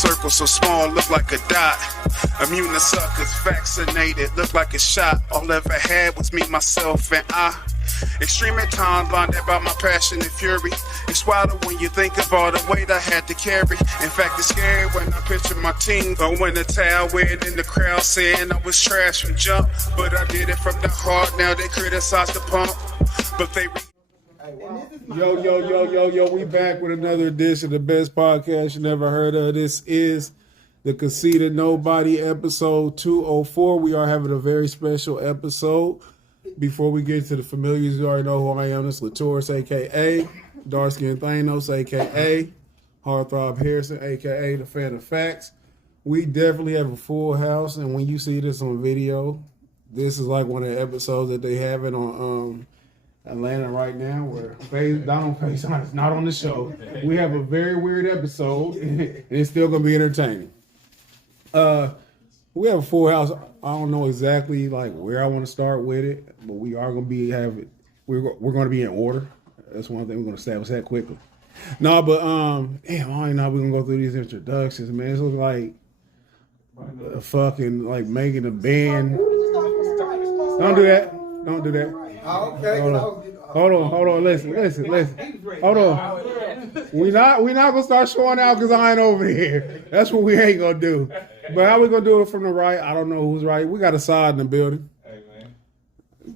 circle so small, look like a dot. Immune to suckers, vaccinated, look like a shot. All I ever had was me, myself, and I. Extreme at times, blinded by my passion and fury. It's wilder when you think of all the weight I had to carry. In fact, it's scary when I picture my team throwing the towel, wearing in the crowd, saying I was trash from jump. But I did it from the heart, now they criticize the pump. But they... Yo, we back with another edition of the best podcast you never heard of. This is the Conceited Nobody episode 204. We are having a very special episode. Before we get to the familiars, you already know who I am. This is Latoris, a.k.a. Dark Skin Thanos, a.k.a. Heartthrob Harrison, a.k.a. The Fan of Facts. We definitely have a full house, and when you see this on video, this is like one of the episodes that they have it on Atlanta right now, where Donald Faison is not on the show. We have a very weird episode, and it's still going to be entertaining. We have a full house. I don't know exactly like where I want to start with it, but we are going to we're going to be in order. That's one thing we're going to establish that quickly. No, but damn, I don't know how we're going to go through these introductions, man. It's like fucking like making a band. Don't do that. Don't do that. Okay. Hold on. Listen. Hold on. We not gonna start showing out because I ain't over here. That's what we ain't gonna do. But how we gonna do it from the right? I don't know who's right. We got a side in the building. Hey man,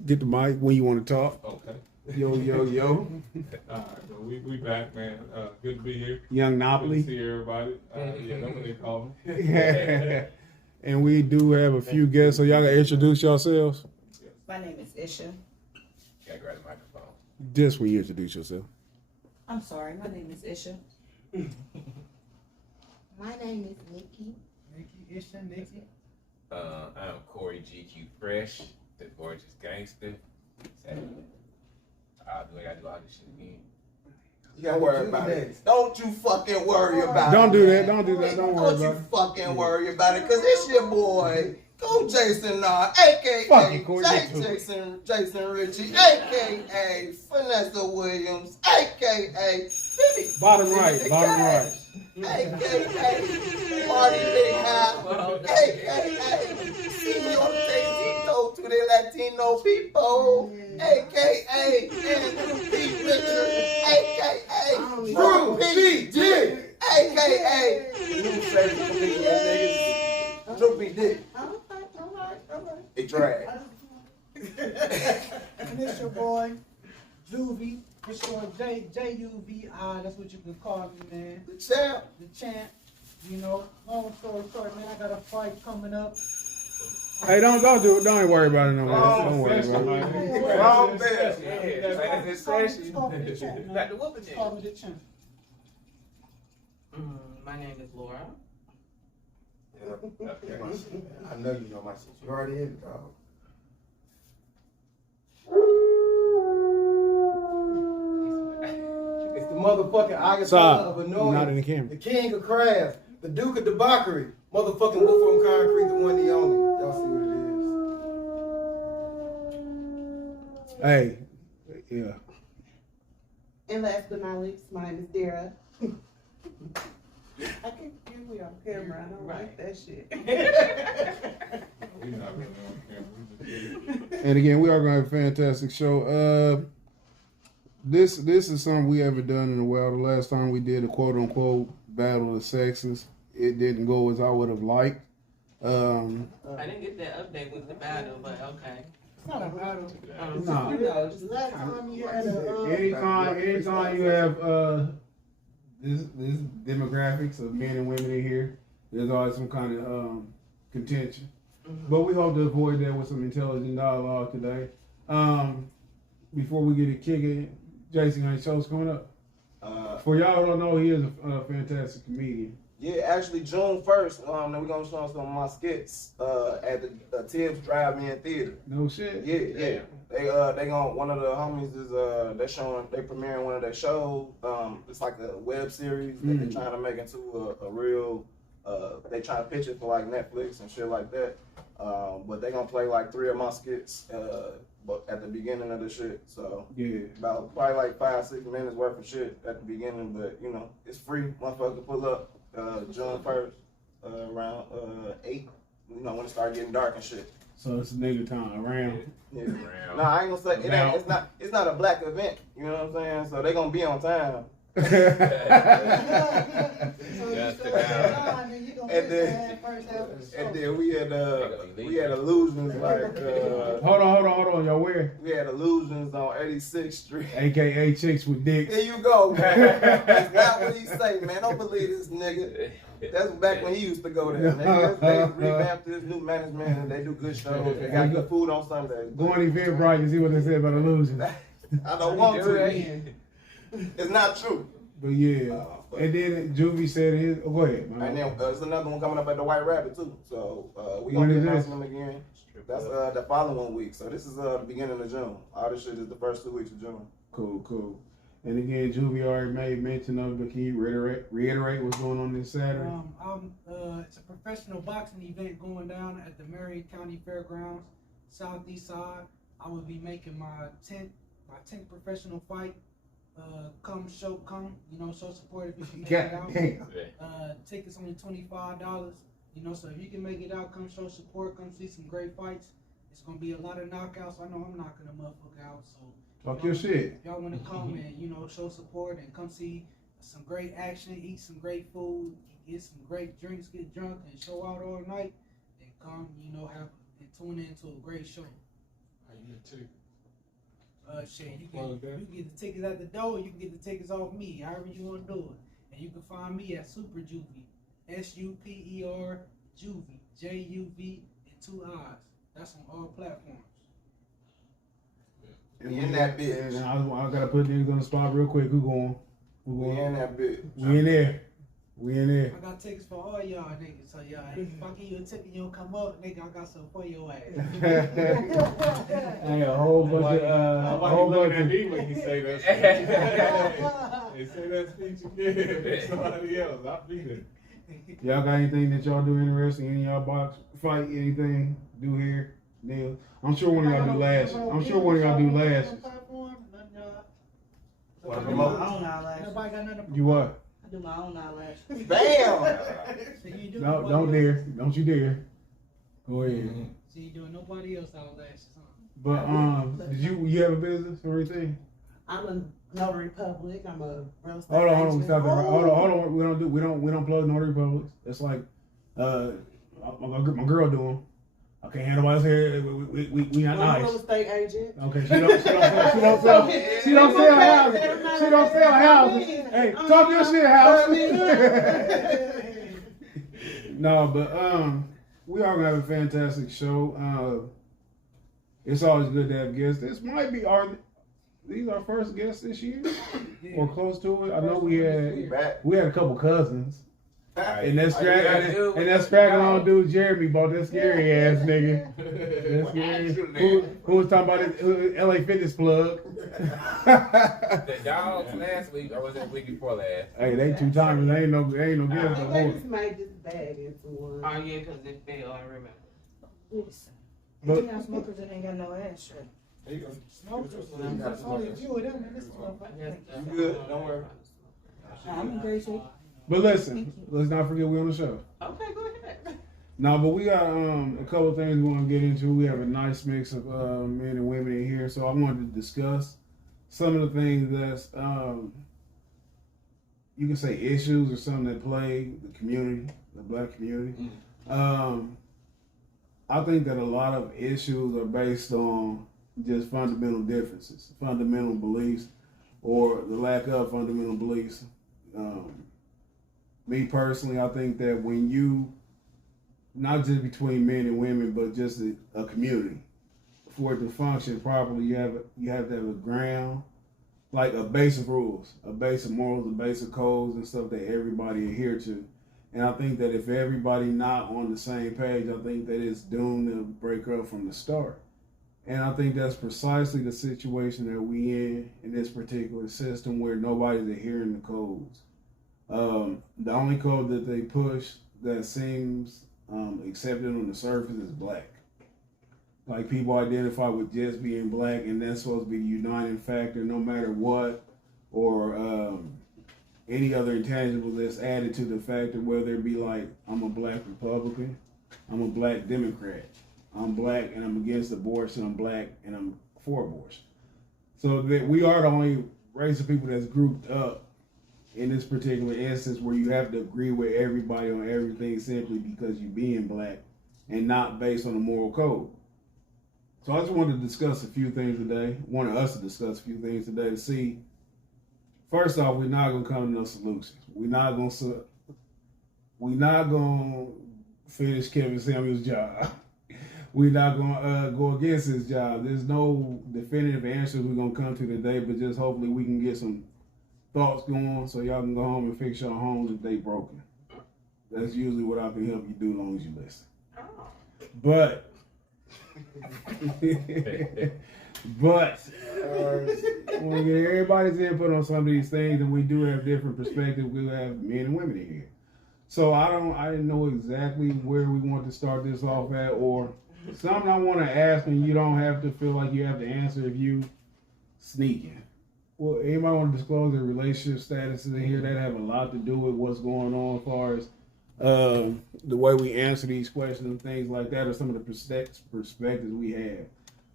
get the mic when you want to talk. Okay. Yo. All right, so we back, man. Good to be here. Young Good Nopley. to see everybody. Yeah, that's what they call me. Yeah. And we do have a few guests, so y'all gotta introduce yourselves. My name is Isha. Gotta grab the microphone. Just when you introduce yourself. I'm sorry, my name is Isha. My name is Nikki. Nikki. I'm Corey GQ Fresh, the gorgeous gangster. I do all this shit again. You gotta worry about it. Don't you fucking worry about Don't it. do that. Don't do that. Don't worry Don't you about it. fucking worry about it, cause it's your boy. Go Jason aka Fuck you, Corey. Jason Ritchie, aka Vanessa Williams, aka Bottom right. aka Marty Big High, aka Senor Tezito to the Latino people, aka Andrew P. Richard, aka Drew P. Dick, aka new favorite comedian niggas, Drew P. Dick. It drag. And it's your boy, Juvie. It's your J-U-V-I. That's what you can call me, man. The champ. The champ. You know, long story short, man, I got a fight coming up. Hey, don't do it. Don't worry about it no more. Don't worry about it. Wrong there. Just call me the champ, man. Just call me the champ. My name is Laura. I know you know my shit. You already hit it, dog. It's the motherfucking Agatha of annoying. Not in the camera. The king of crabs. The duke of debauchery. Motherfucking wolf on concrete, the one, the only. Y'all see what it is. Hey, yeah. And last but not least, my name is Dara. I can't get me on camera. I don't like that shit. We're not really on camera. And again, we are going to have a fantastic show. This is something we haven't done in a while. The last time we did a quote unquote battle of the sexes, it didn't go as I would have liked. I didn't get that update with the battle, but okay. It's not a battle. Nah. You know, just last time you had a... Anytime you have this demographics of men and women in here, there's always some kind of contention. Mm-hmm. But we hope to avoid that with some intelligent dialogue today. Before we get it kicking, Jason, how shows coming up? For y'all who don't know, he is a fantastic comedian. Yeah, actually June 1st, we're gonna show some of my skits at the Tibbs Drive-In Theater. No shit. Yeah. They gonna, one of the homies is they premiering one of their shows. It's like a web series that they're trying to make into a real. They trying to pitch it for like Netflix and shit like that. But they gonna play like 3 of my skits. But at the beginning of the shit, so yeah, about probably like 5-6 minutes worth of shit at the beginning. But you know, it's free. Motherfucker, pull up, June 1st, around 8. You know, when it start getting dark and shit. So it's nigga time around. Yeah. No, I ain't gonna say it ain't, it's not a black event. You know what I'm saying? So they gonna be on time. So you And then we had illusions like Hold on, y'all where? we had illusions on 86th Street. AKA chicks with dicks. There you go, man. That's not what he say, man. Don't believe this nigga. That's back when he used to go there. They revamped this new management and they do good shows. They got good food on Sundays. Go on Eventbrite and see what they said about illusions. I don't want to. It's not true. But yeah. And then Juvie said his. Oh, go ahead. And then there's another one coming up at the White Rabbit too. So we When gonna be is announcing this? them again. That's the following week. So this is the beginning of June. All this shit is the first 2 weeks of June. Cool. And again, Juvie already made mention of it, but can you reiterate what's going on this Saturday? It's a professional boxing event going down at the Marion County Fairgrounds, southeast side. I will be making my 10th professional fight. Come show support if you can make it out. Tickets only $25. You know, so if you can make it out, come show support, come see some great fights. It's gonna be a lot of knockouts. I know I'm knocking a motherfucker out, so Talk your shit. if y'all wanna come and show support and come see some great action, eat some great food, get some great drinks, get drunk and show out all night, and come, have and tune into a great show. Shit, you can get the tickets at the door, you can get the tickets off me, however you want to do it. And you can find me at Super Juvie, SUPER Juvie, JUV and 2 I's. That's on all platforms. We in that bitch. And I gotta put niggas on the spot real quick. Who going? We in that bitch. We in there. I got tickets for all y'all niggas, so y'all, if I give you a ticket, you don't come up, nigga, I got something for your ass. Hey, a whole bunch of me when you say that speech. They say that speech again. Somebody else. I'll be there. Y'all got anything that y'all do interesting? Any of y'all box fight? Anything do here? Neil? I'm sure one of y'all do lashes. Nobody got nothing. You what? I do my own eyelashes. Bam! So you do No, nobody don't else. dare. Don't you dare. Go ahead. So you doing nobody else eyelashes, huh? But did you have a business or anything? I'm a notary public. I'm a real estate Hold on. agent. Stop that. Hold on. We don't plug Notary Publics. It's like my girl doing. I can't handle what's here. We not I'm a nice. real estate agent. Okay, she don't sell houses. She don't sell houses. Hey, talk your shit, house. No, but we are gonna have a fantastic show. It's always good to have guests. This might be these our first guests this year, or close to it. I know we had a couple cousins. And that scraggling on dude Jeremy bought that scary ass nigga. That scary. Who was talking about his LA Fitness plug? The dogs last week, or was it the week before last? Hey, they 2 timers. They ain't no guess no They more. just made this bag into one. Oh yeah, because they fail, I remember. Listen. But- We got smokers that ain't got no ass. There you go. Smokers, there's only a few of them in this motherfucker. You good? Don't worry. I'm in great shape. But listen, let's not forget we on the show. Okay, go ahead. No, but we got a couple of things we want to get into. We have a nice mix of men and women in here, so I wanted to discuss some of the things that's you can say issues or something that plague the community, the black community. I think that a lot of issues are based on just fundamental differences, fundamental beliefs, or the lack of fundamental beliefs. Me personally, I think that when you, not just between men and women, but just a community, for it to function properly, you have to have a ground, like a base of rules, a base of morals, a base of codes and stuff that everybody adhere to. And I think that if everybody not on the same page, I think that it's doomed to break up from the start. And I think that's precisely the situation that we in this particular system, where nobody's adhering to codes. The only code that they push that seems accepted on the surface is black. Like, people identify with just being black, and that's supposed to be the uniting factor no matter what, or any other intangible that's added to the fact of whether it be like, I'm a black Republican, I'm a black Democrat, I'm black and I'm against abortion, I'm black and I'm for abortion. So that we are the only race of people that's grouped up in this particular instance where you have to agree with everybody on everything simply because you being black and not based on a moral code. So I just wanted to discuss a few things today. Wanted us to discuss a few things today to see. First off, we're not gonna come to no solutions. We're not gonna finish Kevin Samuel's job. We're not gonna go against his job. There's no definitive answers we're gonna come to today, but just hopefully we can get some thoughts going so y'all can go home and fix your homes if they broken. That's usually what I can help you do as long as you listen. But when we get everybody's input on some of these things, and we do have different perspectives, we'll have men and women in here. So I didn't know exactly where we want to start this off at, or something I want to ask, and you don't have to feel like you have to answer if you sneaking. Well, anybody want to disclose their relationship statuses in here? That have a lot to do with what's going on as far as the way we answer these questions and things like that, or some of the perspectives we have.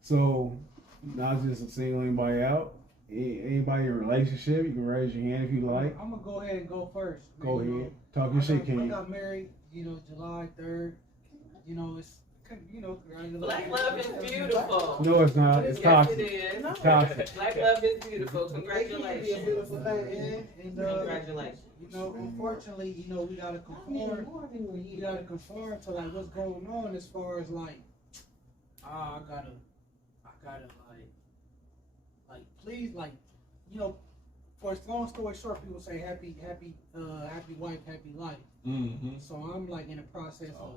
So, not just to single anybody out. Anybody in a relationship, you can raise your hand if you like. I'm gonna go ahead and go first. Go ahead. Talk your shit, I King. got married, July 3rd. It's, Black love is beautiful. No, it's not. It's Yes, toxic. it is. It's toxic. Black love is beautiful. Congratulations. And, Congratulations. Unfortunately, we gotta conform. We gotta conform to like what's going on as far as like, I gotta please, like, for a long story short, people say happy wife, happy life. Mm-hmm. So I'm like in the process of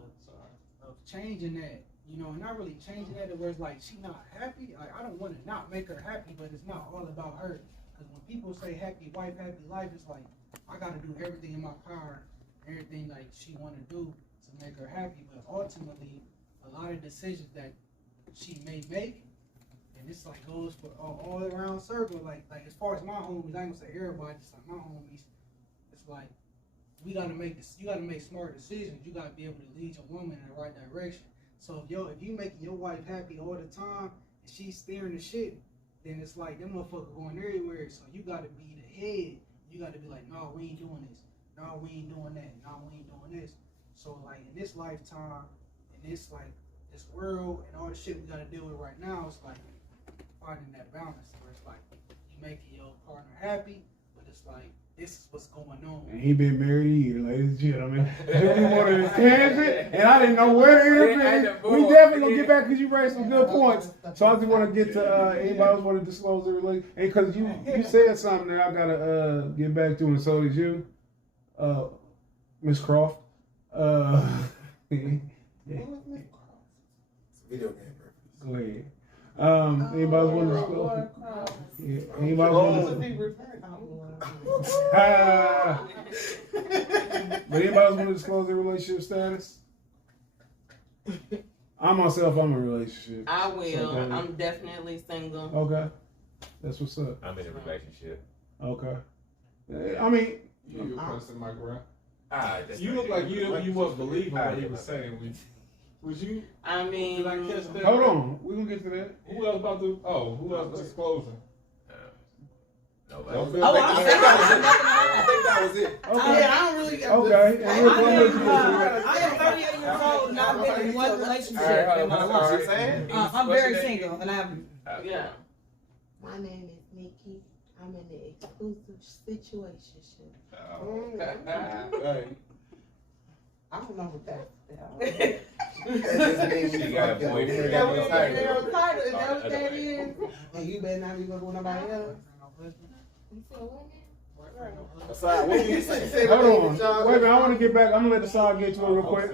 changing that, and not really changing that to where it's like she not happy. Like, I don't want to not make her happy, but it's not all about her. Because when people say happy wife, happy life, it's like I gotta do everything in my power, everything like she want to do to make her happy. But ultimately, a lot of decisions that she may make, and this like goes for all around circle. Like as far as my homies, I ain't gonna say everybody, just like my homies. It's like you gotta make smart decisions. You gotta be able to lead your woman in the right direction. So if you making your wife happy all the time and she's steering the shit, then it's like them motherfucker going everywhere. So you gotta be the head. You gotta be like, no, we ain't doing this. No, we ain't doing that. No, we ain't doing this. So like in this lifetime, in this world and all the shit we gotta deal with right now, it's like finding that balance where it's like you making your partner happy, but it's like this is what's going on. And he been married a year, ladies and gentlemen. Jimmy wanted his tangent, and I didn't know where to intervene. We definitely gonna get back because you raised some good points. So I just want to get to anybody else want to disclose their relationship, and because you said something that I gotta get back to, and so did you, Miss Croft. Video game purpose. Go ahead. Anybody want to disclose? Yeah. Anybody want to? But anybody want to disclose their relationship status? I'm in a relationship. I will. Okay. I'm definitely single. Okay. That's what's up. I'm in a relationship. Okay. I mean, You're pressing my ground. You look like you must believe in what he was saying. Was you? I mean, did I catch that? Hold on, we're gonna get to that. Who else about to? Who else disclosing? Nobody. I think that was it. Okay. I don't really. Okay. I am 38 years old and I've been in one relationship in my life. I'm very single and I have. Yeah. My name is Nikki. I'm in the exclusive situationship. I don't know what that. She got a boyfriend. Is that what that is? And you better not be going with nobody else. Sorry, what you say? Hold on. Wait a minute, I want to get back. I'm gonna let the song get to it real quick.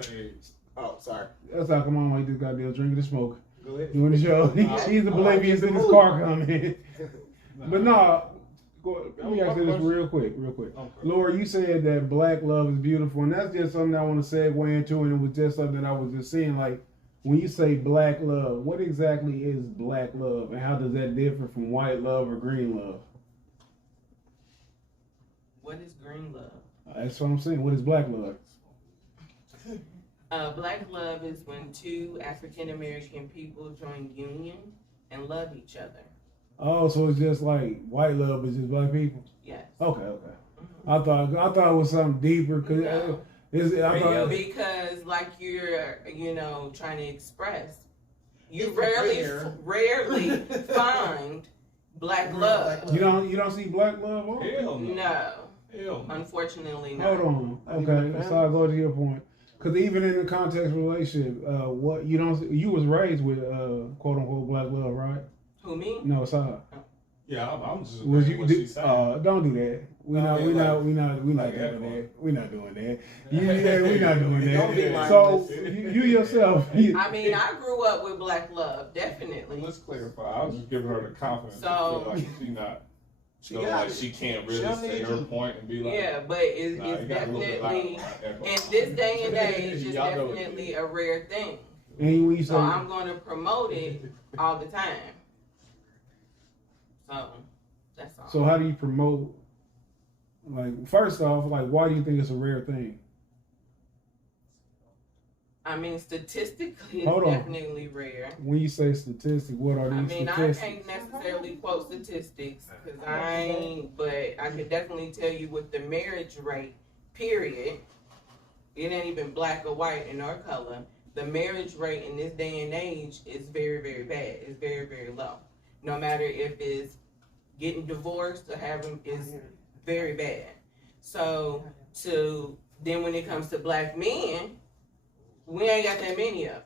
Oh, sorry. That's how come on, like this goddamn drinking and smoking. Go ahead. Doing the show. He's oblivious in his car coming. But no. Let me ask you this real quick. Okay. Laura, you said that black love is beautiful, and that's just something I want to segue into, and it was just something I was just seeing, like, when you say black love, what exactly is black love, and how does that differ from white love or green love? What is green love? That's what I'm saying. What is black love? Black love is when two African American people join union and love each other. Oh, so it's just like white love is just black people? Yes. Okay. I thought it was something deeper because because like you're trying to express, you rarely find black love. You don't see black love? Hell no. No. Hell no. Unfortunately, no. Hold on. Okay, so I'll go to your point. Because even in the context of relationship, you was raised with quote unquote black love, right? Who, me? No, Saad. Yeah, I'm just Was agreeing you? with what she's saying. Don't do that. We're not doing that. We're not doing that. We're not doing that. So you yourself. I mean, I grew up with black love, definitely. Let's clarify. I was just giving her the confidence. So- to feel like feel like she can't really say her point and be like, Yeah, but it's definitely in this day and age, it's definitely a rare thing. And when you So say, I'm going to promote it all the time. So that's all. so how do you promote? Like, first off, like, why do you think it's a rare thing? I mean, statistically, Hold it's on. definitely rare. When you say statistics, what are I these mean, I statistics? can't necessarily quote statistics because I ain't, but I could definitely tell you with the marriage rate, period, it ain't even black or white in our color. The marriage rate in this day and age is very, very bad. It's very, very low. No matter if it's getting divorced or having, is very bad. So then when it comes to black men, we ain't got that many of them.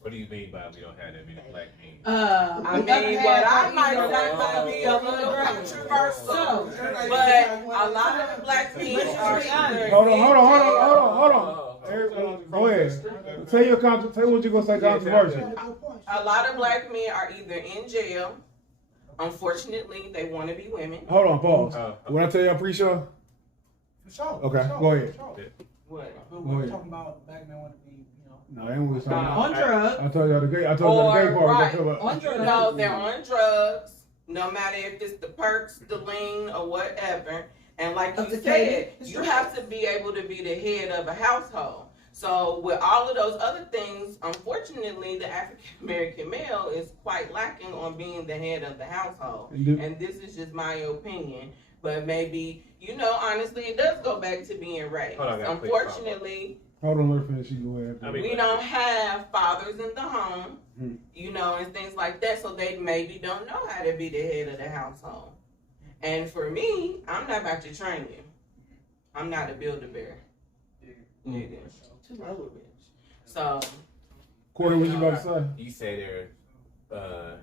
What do you mean by we don't have that many black men? I mean, what I might say might be a little controversial, but a lot of the black men are either Hold on. Go ahead. Tell what you're gonna say. Controversial. a lot of black men are either in jail. Unfortunately, they want to be women. Hold on. Pause. When I tell y'all pre-show. For sure. Okay, go ahead. What? But we're talking about black men want to be, No, I ain't what we talking about. On drugs. I told y'all the gay. I told y'all the gay part. Right. On drugs. No, they're on drugs. No matter if it's the perks, the lean, or whatever. And like you said, you have to be able to be the head of a household. So with all of those other things, unfortunately, the African American male is quite lacking on being the head of the household. And this is just my opinion. But maybe, honestly, it does go back to being raised. Unfortunately, hold on, let her finish. You go ahead. we don't have fathers in the home, and things like that. So they maybe don't know how to be the head of the household. And for me, I'm not about to train you. I'm not a Build-A-Bear. Nigga. So, Corey, what you about to say? You say there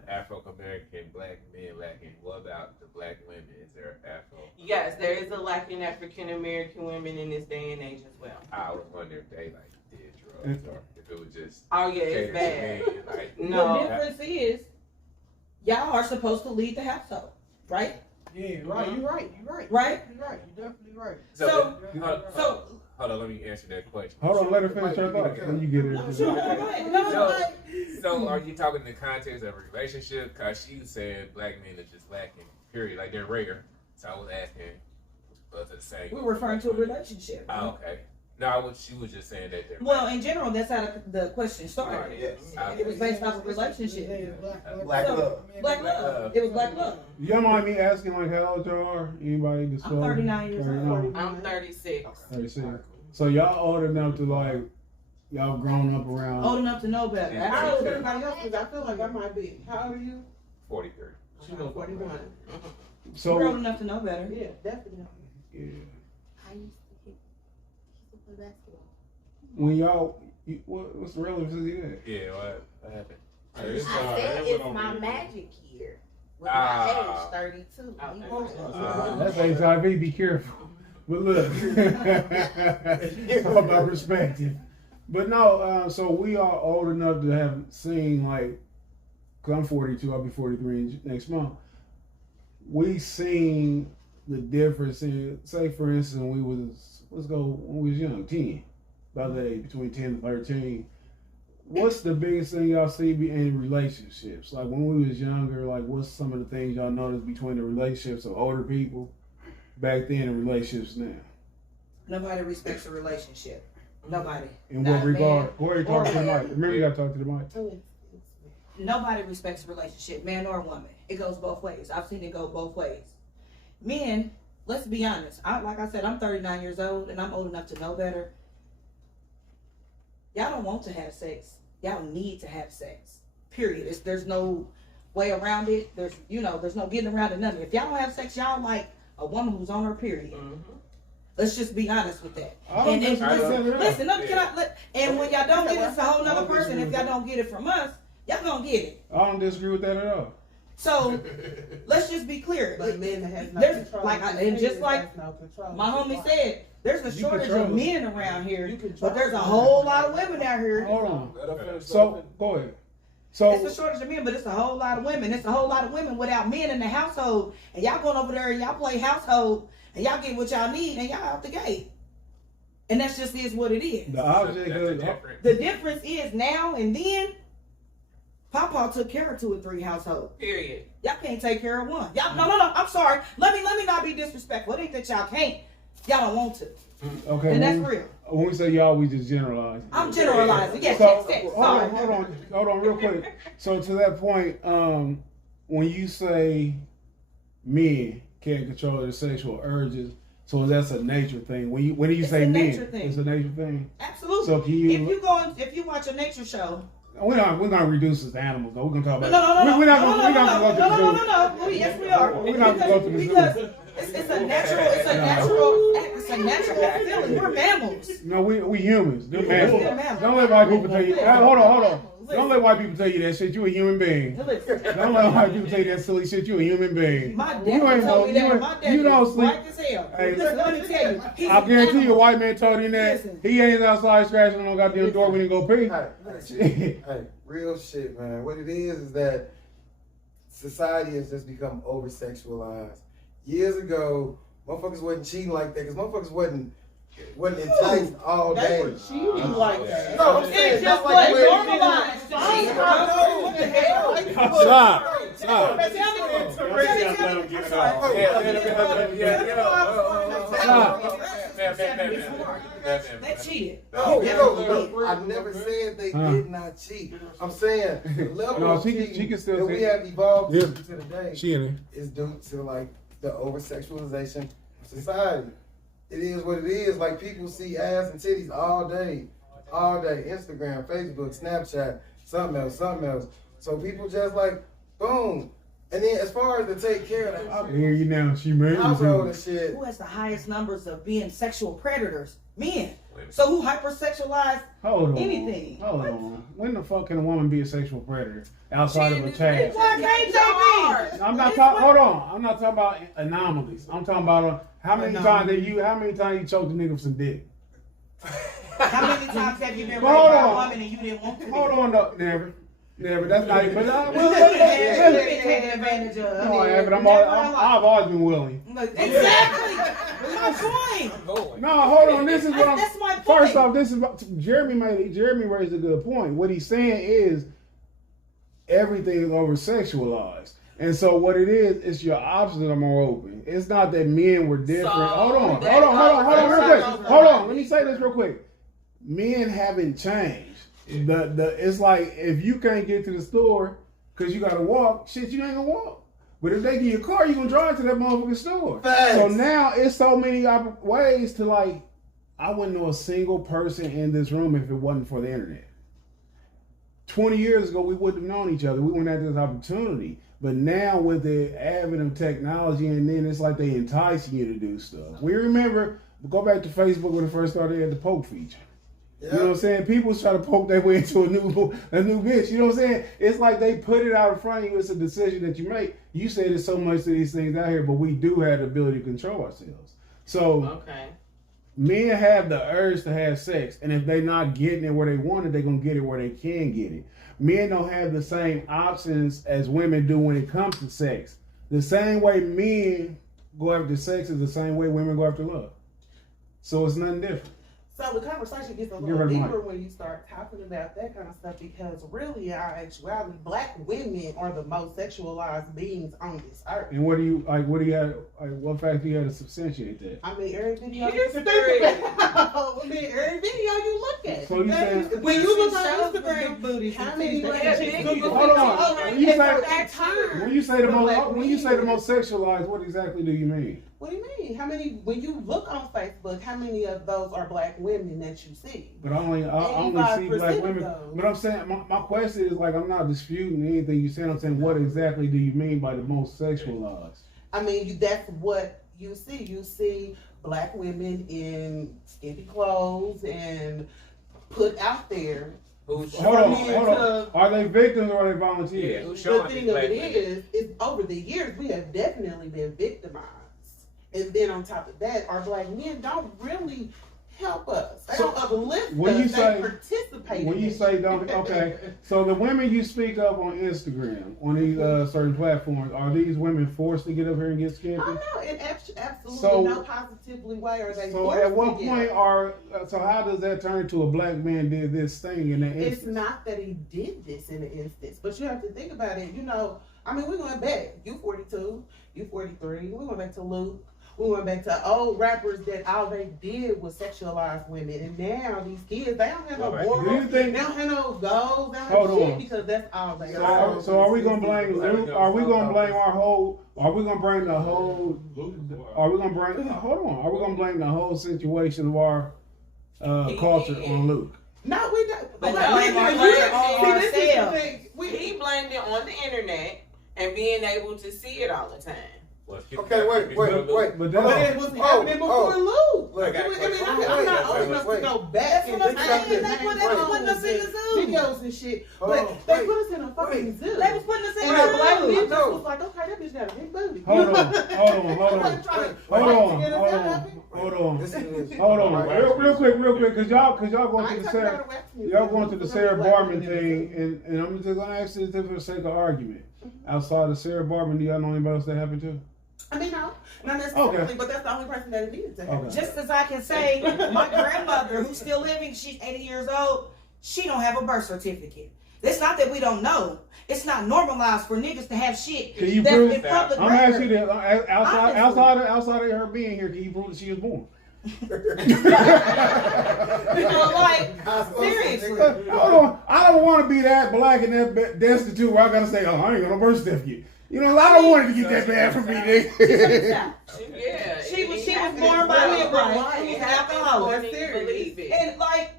Afro-American black men lacking. What about the black women? Is there Afro? yes, there is a lacking African American women in this day and age as well. I was wondering if they did drugs or if it was just. Oh yeah, it's bad. The No, difference is, y'all are supposed to lead the household, right? Yeah, right. You're right. Right? You're right. You're definitely right. So, Hold on, let me answer that question. Hold on, let her finish her thought. When you get it. So are you talking in the context of a relationship? Because she said black men are just lacking, period. Like they're rare. So I was asking, was it the same? we're referring to a relationship. Oh, okay. No, she was just saying that they're Well, in general, that's how the question started. Right. Yes. It was based off of relationship. Black So, love. Black love. It was black love. Y'all mind me asking like how old y'all are? Anybody disclose? I'm 39 years old. I'm 36. 36. So y'all old enough to like y'all grown up around. Old enough to know better. How old is everybody else? Because I feel like I might be. How old are you? 43. She's 41. So We're old enough to know better. Yeah, definitely. yeah. I used to play basketball. When y'all, what's the relevancy there? Yeah, what happened? I said it's my magic year. With my age, 32. That's HIV. Be careful. But look, it's all about perspective. But no, so we are old enough to have seen like, cause I'm 42. I'll be 43 next month. We seen the difference in, say for instance, when we was young, 10, about the age between 10 and 13. What's the biggest thing y'all see in relationships? Like when we was younger, like what's some of the things y'all noticed between the relationships of older people back then in relationships now? Nobody respects a relationship. Nobody. In Not what regard? man Go ahead, talk to the mic. Remember, you got to talk to the mic. Nobody respects a relationship, man or woman. It goes both ways. I've seen it go both ways. Men, let's be honest. Like I said, I'm 39 years old and I'm old enough to know better. Y'all don't want to have sex. Y'all need to have sex. Period. There's no way around it. There's no getting around it. Nothing. If y'all don't have sex, y'all like a woman who's on her period. Mm-hmm. Let's just be honest with that. And listen, and when y'all don't get it, it's a whole nother person. If y'all don't get it from us, y'all gonna get it. I don't disagree with that at all. So let's just be clear. But men have no there's control. my homie said, there's a shortage of men around here, but there's a whole lot of women out here. Hold on. So go ahead. So it's a shortage of men, but it's a whole lot of women. It's a whole lot of women without men in the household, and y'all going over there and y'all play household, and y'all get what y'all need, and y'all out the gate. And that's just is what it is. The difference is now and then. Papa took care of 2 or 3 households. Period. Y'all can't take care of one. Y'all no. I'm sorry. Let me not be disrespectful. It ain't that y'all can't. Y'all don't want to. Okay. And that's real. When we say y'all, we just generalize. I'm generalizing. Yes. Hold on, real quick. So to that point, when you say men can't control their sexual urges, so that's a nature thing. When you say men, it's a nature thing. Absolutely. So can you? If you watch a nature show. We're gonna reduce this to animals though. We're gonna talk about No. We're not gonna go to the zoo. No. Yes, we are. We're not gonna go to the zoo. Because it's a natural feeling. We're mammals. No, we humans. They're mammals. Don't let white people tell you. Hold on. Don't let white people tell you that shit. You a human being. Don't let white people tell you that silly shit. You a human being. My dad told me that. My dad is black as hell. Hey, listen, let me tell you. I guarantee you, a white man told him that he ain't outside scratching on no goddamn door when he go pee. Hey, real shit, man. What it is that society has just become over sexualized. Years ago, motherfuckers wasn't cheating like that because motherfuckers wasn't enticed all day. They were cheating like that. No, I'm saying it's just like normalized. What the hell? Stop. They cheated. I never said they did not cheat. I'm saying the level of cheating that we have evolved to today is due to like the over sexualization of society. It is what it is. Like people see ass and titties all day. Instagram, Facebook, Snapchat, something else. So people just like, boom. And then as far as to take care of the I hear you now. She married household and shit. Who has the highest numbers of being sexual predators? Men. So who hypersexualize anything? Hold on. When the fuck can a woman be a sexual predator outside of a child? I'm not talking. Hold on. I'm not talking about anomalies. I'm talking about how many times you choked a nigga with some dick? How many times have you been raped by a woman and you didn't want to? Hold on, no, never. That's not even. Taking advantage of. No, I haven't. I've always been willing. Exactly. That's my point. No, hold on. This is what That's my point. First off, this is what Jeremy raised a good point. What he's saying is everything is over sexualized. And so what it is, it's your options are more open. It's not that men were different. Hold on, real quick. Hold on. Let me say this real quick. Men haven't changed. It's like if you can't get to the store because you gotta walk, shit, you ain't gonna walk. But if they give you a car, you gonna drive to that motherfucking store. Facts. So now it's so many ways to like. I wouldn't know a single person in this room if it wasn't for the internet. 20 years ago, we wouldn't have known each other. We wouldn't have this opportunity. But now with the advent of technology, and then it's like they entice you to do stuff. We remember, go back to Facebook when it first started, they had the poke feature. Yep. You know what I'm saying? People try to poke their way into a new bitch. You know what I'm saying? It's like they put it out in front of you. It's a decision that you make. You say there's so much of these things out here, but we do have the ability to control ourselves. So men have the urge to have sex, and if they're not getting it where they want it, they're going to get it where they can get it. Men don't have the same options as women do when it comes to sex. The same way men go after sex is the same way women go after love. So it's nothing different. So the conversation gets a little deeper when you start talking about that kind of stuff, because really, in our actuality, black women are the most sexualized beings on this earth. And what do you have? Like, what fact do you have to substantiate that? I mean, every video every video you look at. So you saying when you look on Instagram, how many black chicks do you hold on. When you say the most sexualized, what exactly do you mean? What do you mean? How many? When you look on Facebook, how many of those are black women that you see? But I only see black women. But I'm saying my question is, like, I'm not disputing anything you said. I'm saying, what exactly do you mean by the most sexualized? I mean, that's what you see. You see black women in skimpy clothes and put out there. Hold on. Are they victims or are they volunteers? The thing of it is over the years we have definitely been victimized. And then on top of that, our black men don't really help us. They don't uplift us. They participate. When you say don't, okay. So the women you speak of on Instagram, on these certain platforms, are these women forced to get up here and get skimpy? Oh no, in absolutely no positively way are they. So at what point so how does that turn to a black man did this thing in the instance? It's not that he did this in the instance, but you have to think about it. You know, I mean, we're going back. You 42, you 43. We're going back to Luke. We went back to old rappers that all they did was sexualize women, and now these kids, they don't have no morals, they don't have no goals, they don't have shit, because that's all they are. So are we gonna blame Luke? Are we gonna blame our whole? Are we gonna bring the whole? Are we gonna bring? Hold on. Are we gonna blame the whole situation of our culture on Luke? No, we don't. But he blamed it on the internet and being able to see it all the time. Okay, wait. But it was happening before Luke. I'm not old enough to go back and think about this. They putting us in the zoo. Videos and shit. But they put us in a fucking zoo. They was putting us in the zoo. And our black men just was like, okay, that bitch got a big booty. Hold on. Real quick, because y'all going to the Sarah Barman thing, and I'm just gonna ask this for the sake of argument. Outside of Sarah Barman, do y'all know anybody else that happened to? I mean, no, not necessarily, but that's the only person that it needed to happen. Just as I can say, my grandmother, who's still living, she's 80 years old, she don't have a birth certificate. It's not that we don't know. It's not normalized for niggas to have shit that's in public record. I'm asking you that outside of her being here, can you prove that she was born? Seriously. I don't want to be that black and that destitute where I gotta say, I ain't got no birth certificate. You know, I don't want it to get that bad for me, nigga. She was born by midwife. She's an alcoholic. Believe it. And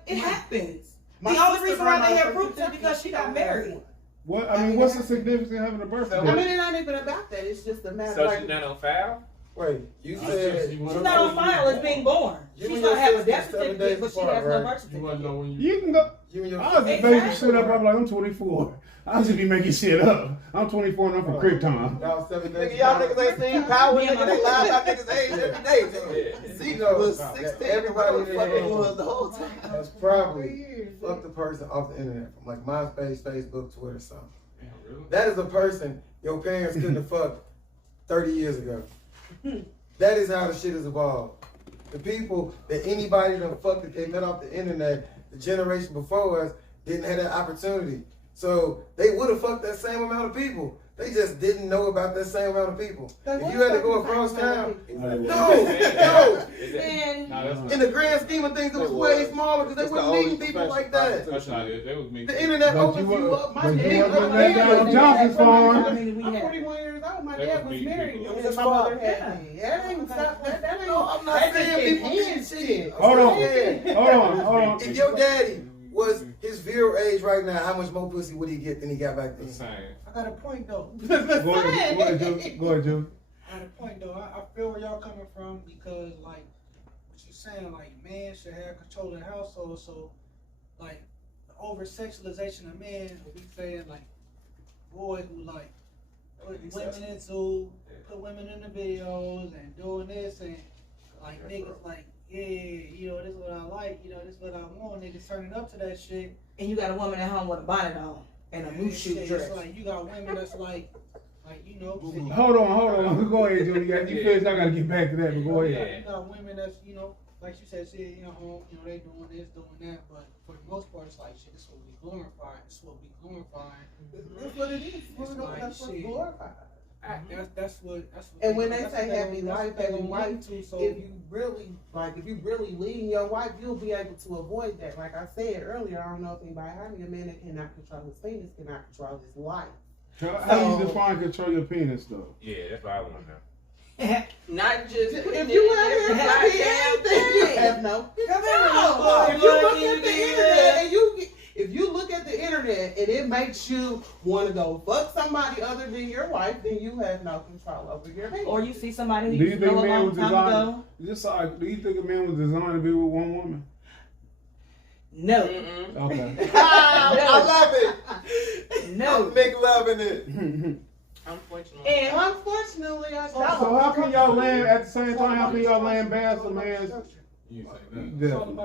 it happens. The only reason why they have proof is because she got married. What? I mean, what's the significance of having a birth certificate? I mean, it's not even about that. It's just a matter of. So she's not on file? Wait, you said she's not on file as being born. She's gonna have a death certificate, but she has no birth certificate. You can go. I was just making shit up. I'm like, I'm 24. I'll just be making shit up. I'm 24 and I'm from Krypton. Y'all niggas ain't seen Power. Niggas, they lie about niggas' age every day. See, was 16. Everybody fucking was the whole time. That's probably fucked the person off the internet from like MySpace, Facebook, Twitter, something. That is a person your parents couldn't have fucked 30 years ago. That is how the shit has evolved. The people that anybody done fucked that came out off the internet, the generation before us, didn't have that opportunity. So they would have fucked that same amount of people. They just didn't know about that same amount of people. If you had to go across town, no. In the grand scheme of things, it was way smaller because they weren't meeting people like that. The internet opened you up. My dad Johnson's phone. I'm 41 years old. My dad was married. And my mother had me. That ain't stop. That ain't. No, I'm not saying people did shit. Hold on. If your daddy was his virile age right now, how much more pussy would he get than he got back then? I got a point though. Go ahead, Joe. I got a point though. I feel where y'all coming from because like what you saying, like man should have control of the household. So like the over sexualization of men, we saying like boys who like put women into put women in the videos and doing this and like niggas like. Yeah, you know, this is what I like, you know, this is what I want, niggas turning up to that shit. And you got a woman at home with a bonnet on and a moose shoe dress. It's like, you got women that's like, you know. Hold on. Go ahead, Julie. You feel I gotta get back to that, but go ahead. You got women that's, you know, like you said, shit, you know, they doing this, doing that, but for the most part, it's like shit. This is what we glorifying. This is what we glorifying. That's what it is. That's what's glorified. That's what. And when they say happy wife, if you really leading your wife, you'll be able to avoid that. Like I said earlier, I don't know if anybody heard me. A man that cannot control his penis cannot control his life. How you define control your penis though? Yeah, that's what I want to know. Not just if you have no. If you look at the internet and it makes you want to go fuck somebody other than your wife, then you have no control over your penis. Or you see somebody Do who you you think know a a man long was time designed? ago. Do you think a man was designed to be with one woman? No. Okay. I love it. No. I'm Nick loving it. Unfortunately, I don't. So how can y'all land at the same time? How can y'all land bass a man's? Definitely.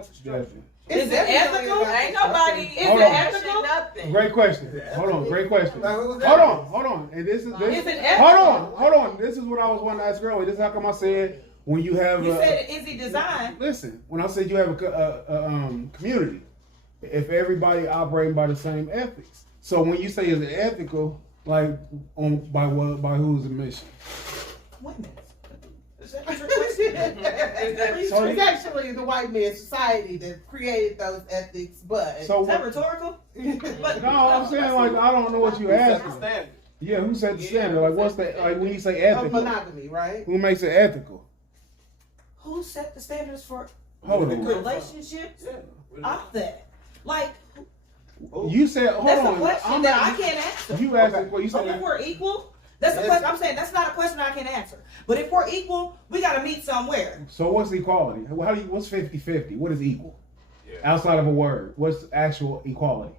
Is it ethical? Ain't nobody. Is Hold it on. ethical? Nothing. Great question. Hold on. Great question. Hold on. And this is Is it hold on. This is what I was wanting to ask earlier. This is how come I said when you have You said, is he designed? Listen, when I said you have a community, if everybody operating by the same ethics. So when you say is it ethical, like by whose admission? Wait a minute. It's actually the white man's society that created those ethics, but So is that rhetorical? No, I'm saying like I don't know what you asking. Yeah, who set the standard? Like what's that? Like when you say ethical, monogamy, right? who makes it ethical? Who set the standards for Hold on. relationships? Off that. Like, You said hold that's on. a question that I can't answer. You asked it. You So if said we're equal, that's a question. I'm saying that's not a question I can answer. But if we're equal, we got to meet somewhere. so. What's equality? What's 50-50? What is equal? Yeah. Outside of a word, what's actual equality?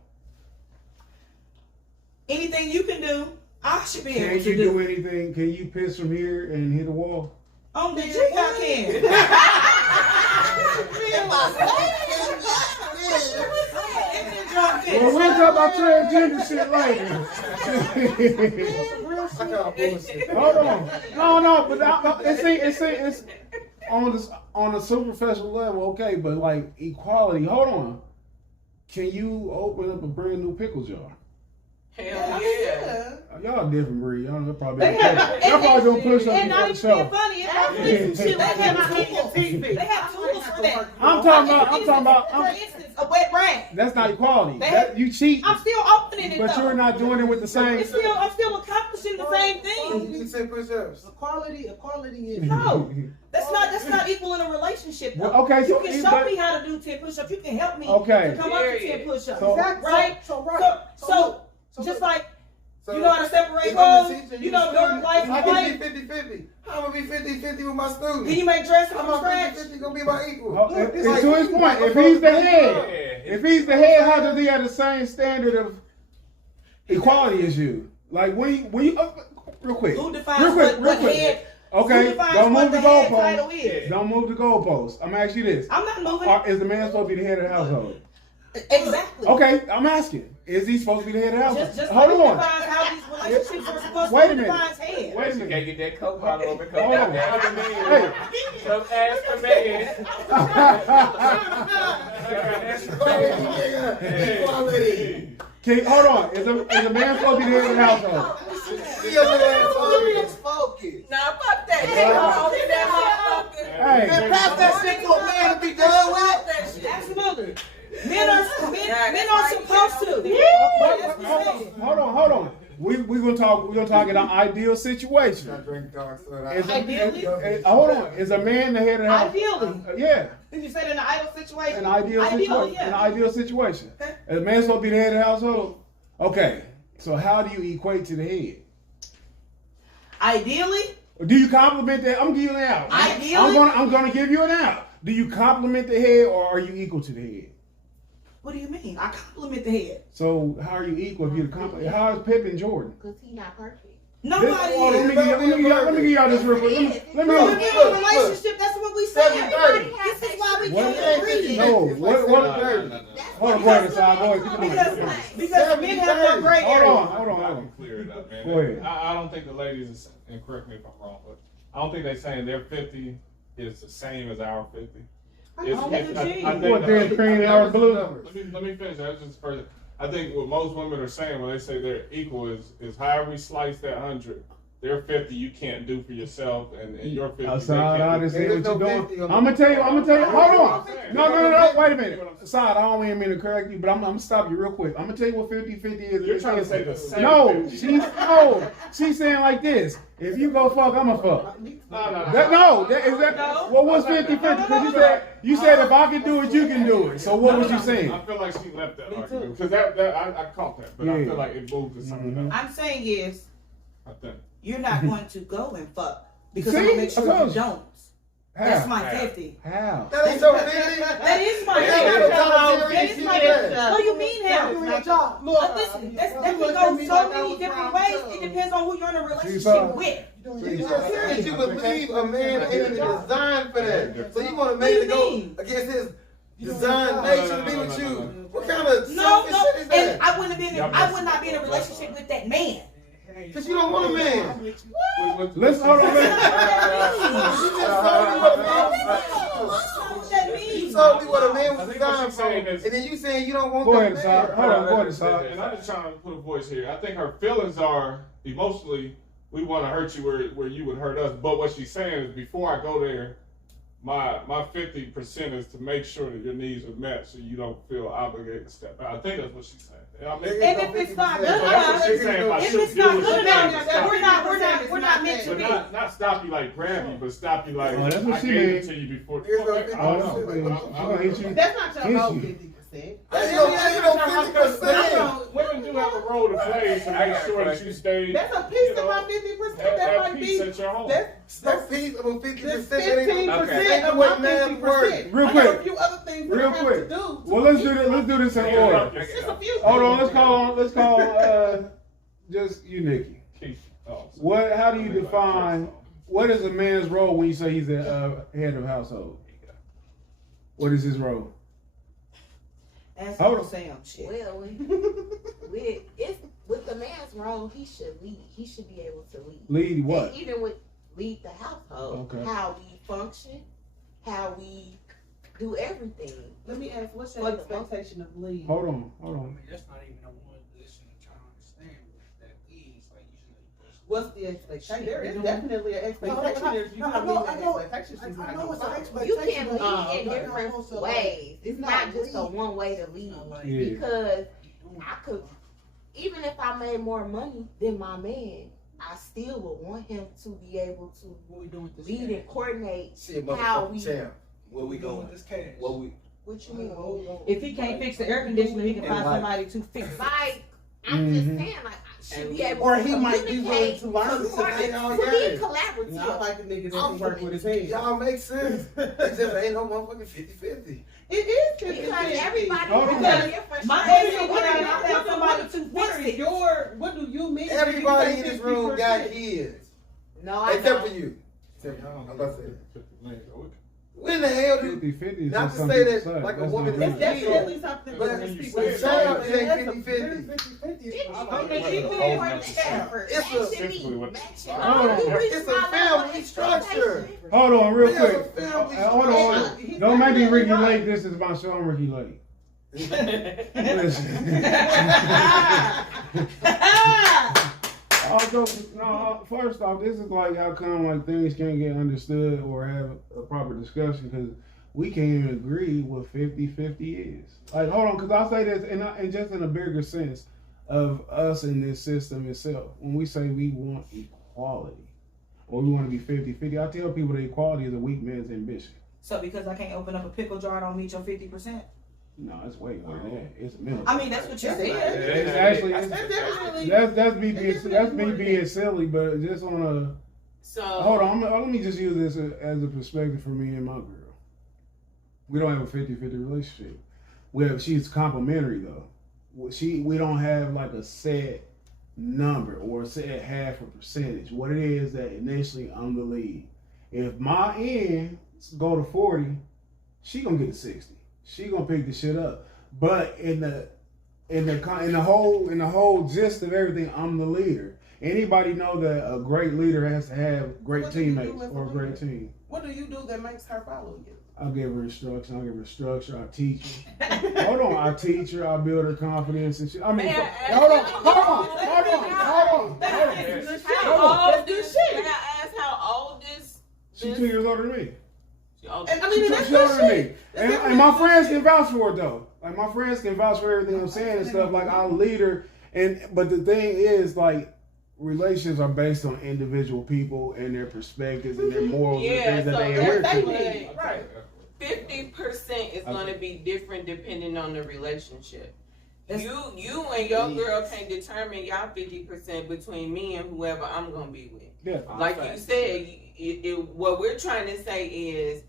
Anything you can do, I should be able Can't to you do. do anything? Can you piss from here and hit a wall? On the G, I can. Well, we'll talk about transgender shit later. Hold on. No, but it's on a superficial level, okay, but like equality, hold on. Can you open up a brand new pickle jar? Hell yeah. Y'all a different breed. Y'all know probably They have- y'all probably gonna push up And not before the even being show. funny, it's not some shit. They have tools for that. I'm talking about For instance, a wet rag. that's not equality. They have- You cheat, I'm still opening it but though. you're not doing it with the same. I'm still accomplishing the same thing. You said push-ups. Equality is No, that's not equal in a relationship though. Well, okay, You so can show me how to do 10 push-ups. You can help me Okay. to come up to 10 push-ups. So- Right? So just like you know how to separate if I'm the clothes, teacher, you know dark, light, I and can white. be 50-50. I'm gonna be 50-50 with my students. Can you make dresses I'm from gonna scratch? 50-50 gonna be my equal. And It's to like- his point, if he's the head, how does he have the same standard of equality as you? Like when you real quick, Who defines what head? Okay, Who defines don't what move the the head title goalpost. is? Don't move the goalpost. I'm gonna ask you this: I'm not moving. Is the man supposed to be the head of the household? Exactly. Okay, I'm asking: is he supposed to be the head of the household? Just Hold like on. it defines how these relationships are supposed Wait a to minute. defines head. Wait a You minute. can't get that coke bottle over. Come Hold on. down the man. Hey. Come ask the man. Equality. Hold on. Is a man supposed to be the head of the household? See your man focus. Nah, fuck that. Hey. Man, pass that shit to a man to be done with. Absolutely. Men are supposed to. Hold on. We're gonna talk in an ideal situation. I drink dark soda. Ideally? Hold on. Is a man the head of the house? Ideally. Yeah. Did you say in an ideal situation? An ideal situation. Yeah. An ideal situation. Okay. Is a man supposed to be the head of the household? Okay. So how do you equate to the head? Ideally? Do you compliment that? I'm giving you an out. Ideally? I'm gonna give you an out. Do you compliment the head or are you equal to the head? What do you mean? I compliment the head. So how are you equal if you're the compliment? How is Pippen Jordan? Because he's not perfect. Nobody Let me is. give y'all this real quick. Let me We're in a relationship. That's what we say. 7:30. This is why we What? can't agree. No. What? Hold on, go ahead, Asad. Go ahead. Because men have no gray area. Hold on. I can clear it up, man. Go ahead. I don't think the ladies, and correct me if I'm wrong, but I don't think they're saying their 50 is the same as our 50. What, they're green or blue? Let me finish. That's just further. I think what most women are saying when they say they're equal is however we slice that 100. They're 50 you can't do for yourself, and you're 50. Assad, I understand what you're doing. I'm gonna tell you. Hold on. No. Wait a minute. Assad, I don't even mean to correct you, but I'm gonna stop you real quick. I'm gonna tell you what 50-50 is. You're trying to say the same. No, she's saying like this. If you go fuck, I'ma fuck. No. What was 50-50? Because you said if I can do it, you can do it. So what was you saying? I feel like she left that argument because I caught that, but I feel like it moved to something else. I'm saying is, I think. you're not going to go and fuck because I'm gonna make sure you don't. That's my 50. How? That ain't so 50. That is my 50. That is my 50. What do you mean how? Listen, that can go so many different ways. It depends on who you're in a relationship with. You just said you believe a man ain't designed for that. So you want a man to go against his design nature to be with you. What kind of selfish shit is that? And I would not be in a relationship with that man. Because you don't want a man. Let's hold on. You told me what a man was designed for, and then you saying you don't want Go that ahead, man. Assad. Hold on, go ahead, Assad. And I'm just trying to put a voice here. I think her feelings are emotionally, we want to hurt you where you would hurt us. But what she's saying is before I go there, my 50% is to make sure that your needs are met so you don't feel obligated to step out. I think that's what she's saying. And if it's not good enough, if it's not good enough, we're not meant to be. Not stop you like grab you, but stop you like that's what I she gave mean. it to you before. That's That's not your whole 50%. That's your 50%. Women do have a role to play to make sure that you stay. That's a piece of my 50%. That might peace be. at your home. That piece of a 50%. 15% of my 50%. Real I got a quick. few other things that Real I have quick. to do. Well, let's do this in order. Just a few. Hold on. Let's call. Just you, Nikki. How do you define? What is a man's role when you say he's the head of household? What is his role? That's Hold what I'm on. saying. Shit. Well, with the man's role, he should lead. He should be able to lead. Lead what? And even with lead the household, Okay. how we function, how we do everything. Let me ask, what's your expectation of lead? Hold on. I mean, that's not even a one position to try to understand what that is. Like, What's the expectation? There is definitely an expectation. There's you I know expectation. it's an expectation. You can lead in different ways. It's not just a one way to lead. Yeah. Because I could, even if I made more money than my man, I still would want him to be able to lead and coordinate how we. Where we going? With this cash. What we? What you mean? If he can't fix the air conditioner, he can find somebody to fix it. Like, I'm just saying, like, I should be able Or to he might be willing communicate, to learn to something. be collaborative. I like a nigga that can work with his hands. Y'all make sense. It just ain't no motherfucking 50-50. It is 50-50. Because everybody Hold on. has different My strengths. age, I have somebody to fix it. What do you mean? Everybody in this room got kids. No, I Except don't. for you. I'm about to say. When the hell do 50-50 is not just to something say to that say. like a That's woman not is It's definitely something But that when people you say it ain't 50-50. It's a family structure. Hold on, real There's quick. a family Hold on. structure. Don't make me Ricky Lake. This is my show. I'm Ricky Lake. Listen. First off, this is like how come like things can't get understood or have a proper discussion because we can't even agree what 50-50 is. Like, hold on, because I'll say this, and just in a bigger sense of us in this system itself. When we say we want equality or we want to be 50-50, I tell people that equality is a weak man's ambition. So because I can't open up a pickle jar, I don't meet your 50%? No, it's way more than that. It's a minimum. I mean, that's what you said. It's actually that's me being silly, but just on a. So Hold on, let me just use this as a perspective for me and my girl. We don't have a 50-50 relationship. She's complimentary though. We don't have like a set number or a set half a percentage. What it is that initially I'm the lead. If my end go to 40, she gonna get to 60. She gonna pick the shit up. But in the whole gist of everything, I'm the leader. Anybody know that a great leader has to have great teammates or a great team? What do you do that makes her follow you? I'll give her instruction. I'll give her structure. I'll teach her. Hold on. I teach her. I build her confidence and shit. I mean, hold on. Can I ask how old is? She's 2 years older than me. I mean, that's She's older than me. That's And my friends can vouch for it though. Like my friends can vouch for everything I'm saying and stuff. Like I'll lead her. But the thing is, like, relationships are based on individual people and their perspectives and their morals and things that they adhere to. Right. 50% is going to be different depending on the relationship. You and your girl can determine y'all 50% between me and whoever I'm going to be with. Yeah. Like you said, what we're trying to say is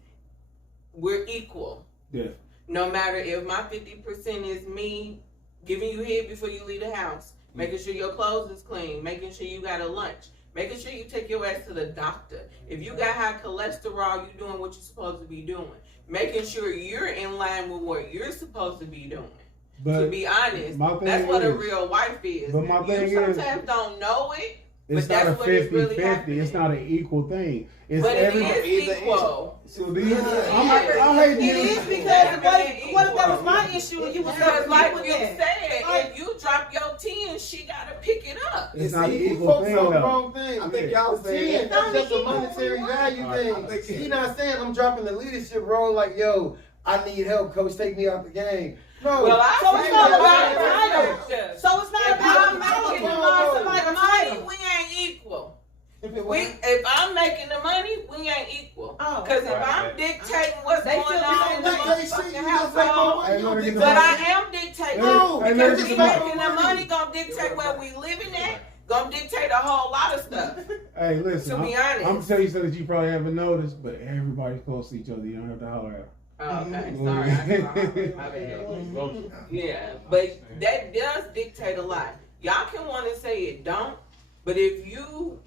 we're equal. Yeah. No matter if my 50% is me giving you head before you leave the house, making sure your clothes is clean, making sure you got a lunch, making sure you take your ass to the doctor. If you got high cholesterol, you doing what you're supposed to be doing. Making sure you're in line with what you're supposed to be doing. But to be honest, that's what a real wife is. But my thing you sometimes don't know it. It's but not that's a 50-50. Really it's not an equal thing. It's but it is equal. So do you? I hate you. It is because what if that was my issue and you was like you said, if you drop your 10, she gotta pick it up. It's not an equal thing though. Wrong thing. I think y'all saying that's just a monetary value thing. He's not saying I'm dropping the leadership role like, yo, I need help, coach, take me out the game. No. Well, so it's not about title. So it's not about money. We ain't equal. If I'm making the money, we ain't equal. Because if I'm dictating what's going on in the motherfucking household, but I am dictating. Because if making the money gonna dictate where we living at, gonna dictate a whole lot of stuff. Hey, listen. To be honest, I'm gonna tell you something that you probably haven't noticed, but everybody's close to each other. You don't have to holler at. Oh, okay, sorry. Yeah, but that does dictate a lot. Y'all can want to say it don't, but if you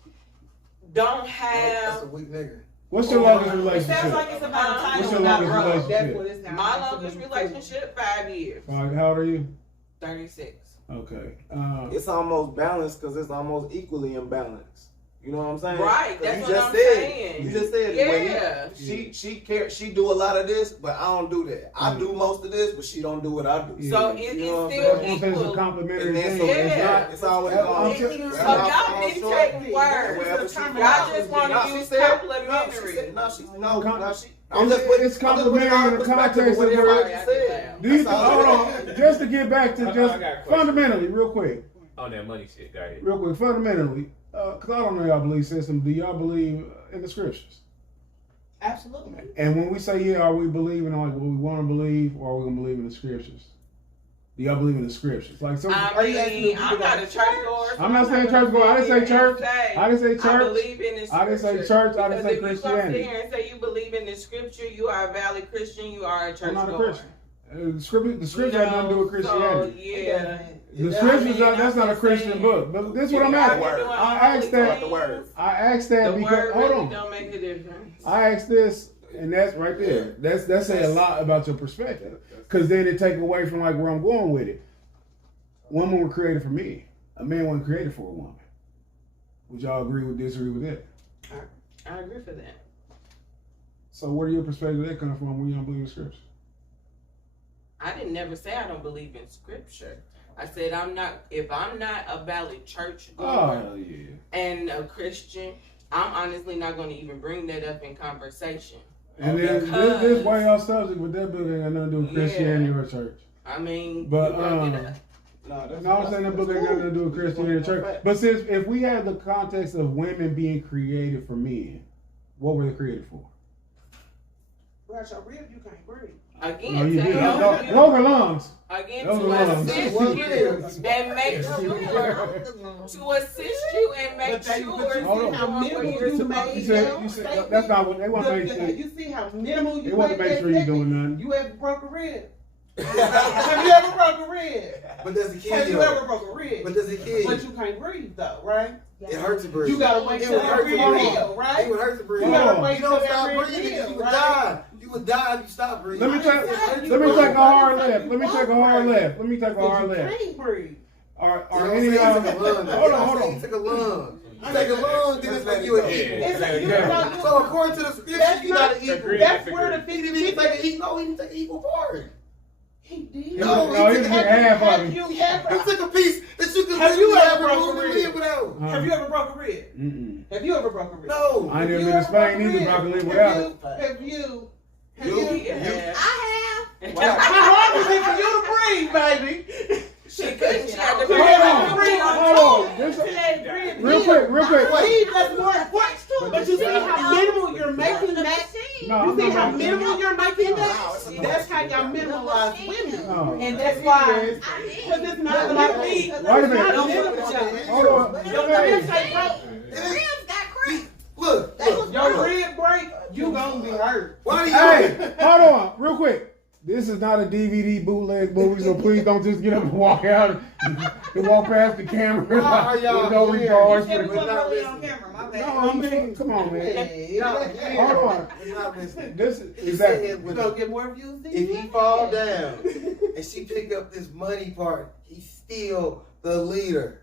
don't have... That's a weak nigga. What's your longest relationship? It sounds like it's about time. What's your longest relationship? My longest relationship, 5 years. How old are you? 36. Okay. It's almost balanced because it's almost equally imbalanced. You know what I'm saying? Right, that's what I'm saying. You just said yeah. She do a lot of this, but I don't do that. I do most of this, but she don't do what I do. Yeah. So it's still equal. It's a complimentary thing. So it's always going. So y'all dictating words. Y'all just want to use complimentary. It's complimentary in the context of where. Hold on, just to get back to just fundamentally, real quick. On that money shit, got it. Real quick, fundamentally, because I don't know y'all belief system. Do y'all believe in the scriptures? Absolutely. And when we say yeah, are we believing like what we want to believe, or are we gonna believe in the scriptures? Do y'all believe in the scriptures? Like, some, I'm not a churchgoer. I'm not saying churchgoer. I didn't say church. I didn't say church. I believe in the scripture. I didn't say church. I didn't say Christianity. If you come here and say you believe in the scripture, you are a valid Christian. You are a churchgoer. I'm not a Christian. The scripture has nothing to do with Christianity. So, yeah. The scriptures, that's not a Christian book. But this is what I'm asking. I asked that because, hold on. Don't make a difference. I asked this, and that's right there. That's saying a lot about your perspective. Because then it take away from like where I'm going with it. Women were created for me. A man wasn't created for a woman. Would y'all agree with disagree with that? I agree for that. So where do your perspective that come from when you don't believe in scripture? I didn't never say I don't believe in scripture. I said if I'm not a valid church goer and a Christian, I'm honestly not going to even bring that up in conversation. And then this why y'all subject with that book ain't got nothing to do with Christianity or church. I mean, but I'm saying that book ain't got nothing to do with Christianity or church. But since if we have the context of women being created for men, what were they created for? Without your rib, you can't breathe. Again, those are lungs. Again, to assist you and make sure how minimal you made them. That's not what they want to make sure. You see how minimal you they want to make sure you're doing nothing. You ever broke a rib? Have you ever broke a rib? But does the kid? Have you ever broke a rib? But does the kid? But you can't breathe though, right? It hurts to breathe. You gotta wait till that rib heal, right? It would hurt to breathe. You gotta wait till that stop rib breathing. heal, You would right? die. You would die if you stop breathing. Let me take a hard left. Let me take a hard left. You can't breathe. Are You know any what I'm hold saying? He took a lung. on. He took a lung. You take a lung, then it's like you an equal. So according to the scripture, you not an equal. That's where the He didn't even take an equal. No, he didn't take an equal part. He did. No, he took half of it. He took a piece that you could Have you literally ever have broke a removed and rib? live without. Have you ever broke a rib? Have you ever broke a rib? No. I ain't never been to Spain either, but I can live without it. Have you? I have. How hard was it for you to breathe, baby? She couldn't. She had to Hold on. Real quick. Breathe, that's more important. But you see how minimal you're making that? No, You see how minimal you're making that? That's how y'all minimalize women. No. And that's why. Because it's not about me. Wait a minute. Hold on. Your ribs ain't broke. Ribs got cracked. Look. Your rib break, you gonna be hurt. Why do you? Hey, hold on, real quick. This is not a DVD bootleg movie, so please don't just get up and walk out and walk past the camera. Why are y'all with no here? regards You for said we the. wasn't really on camera, my bad. No, I mean, come on, man. Hold on. We're not listening. This He is said that. You gonna get more views than If you he have. fall down and she pick up this money part, he's still the leader.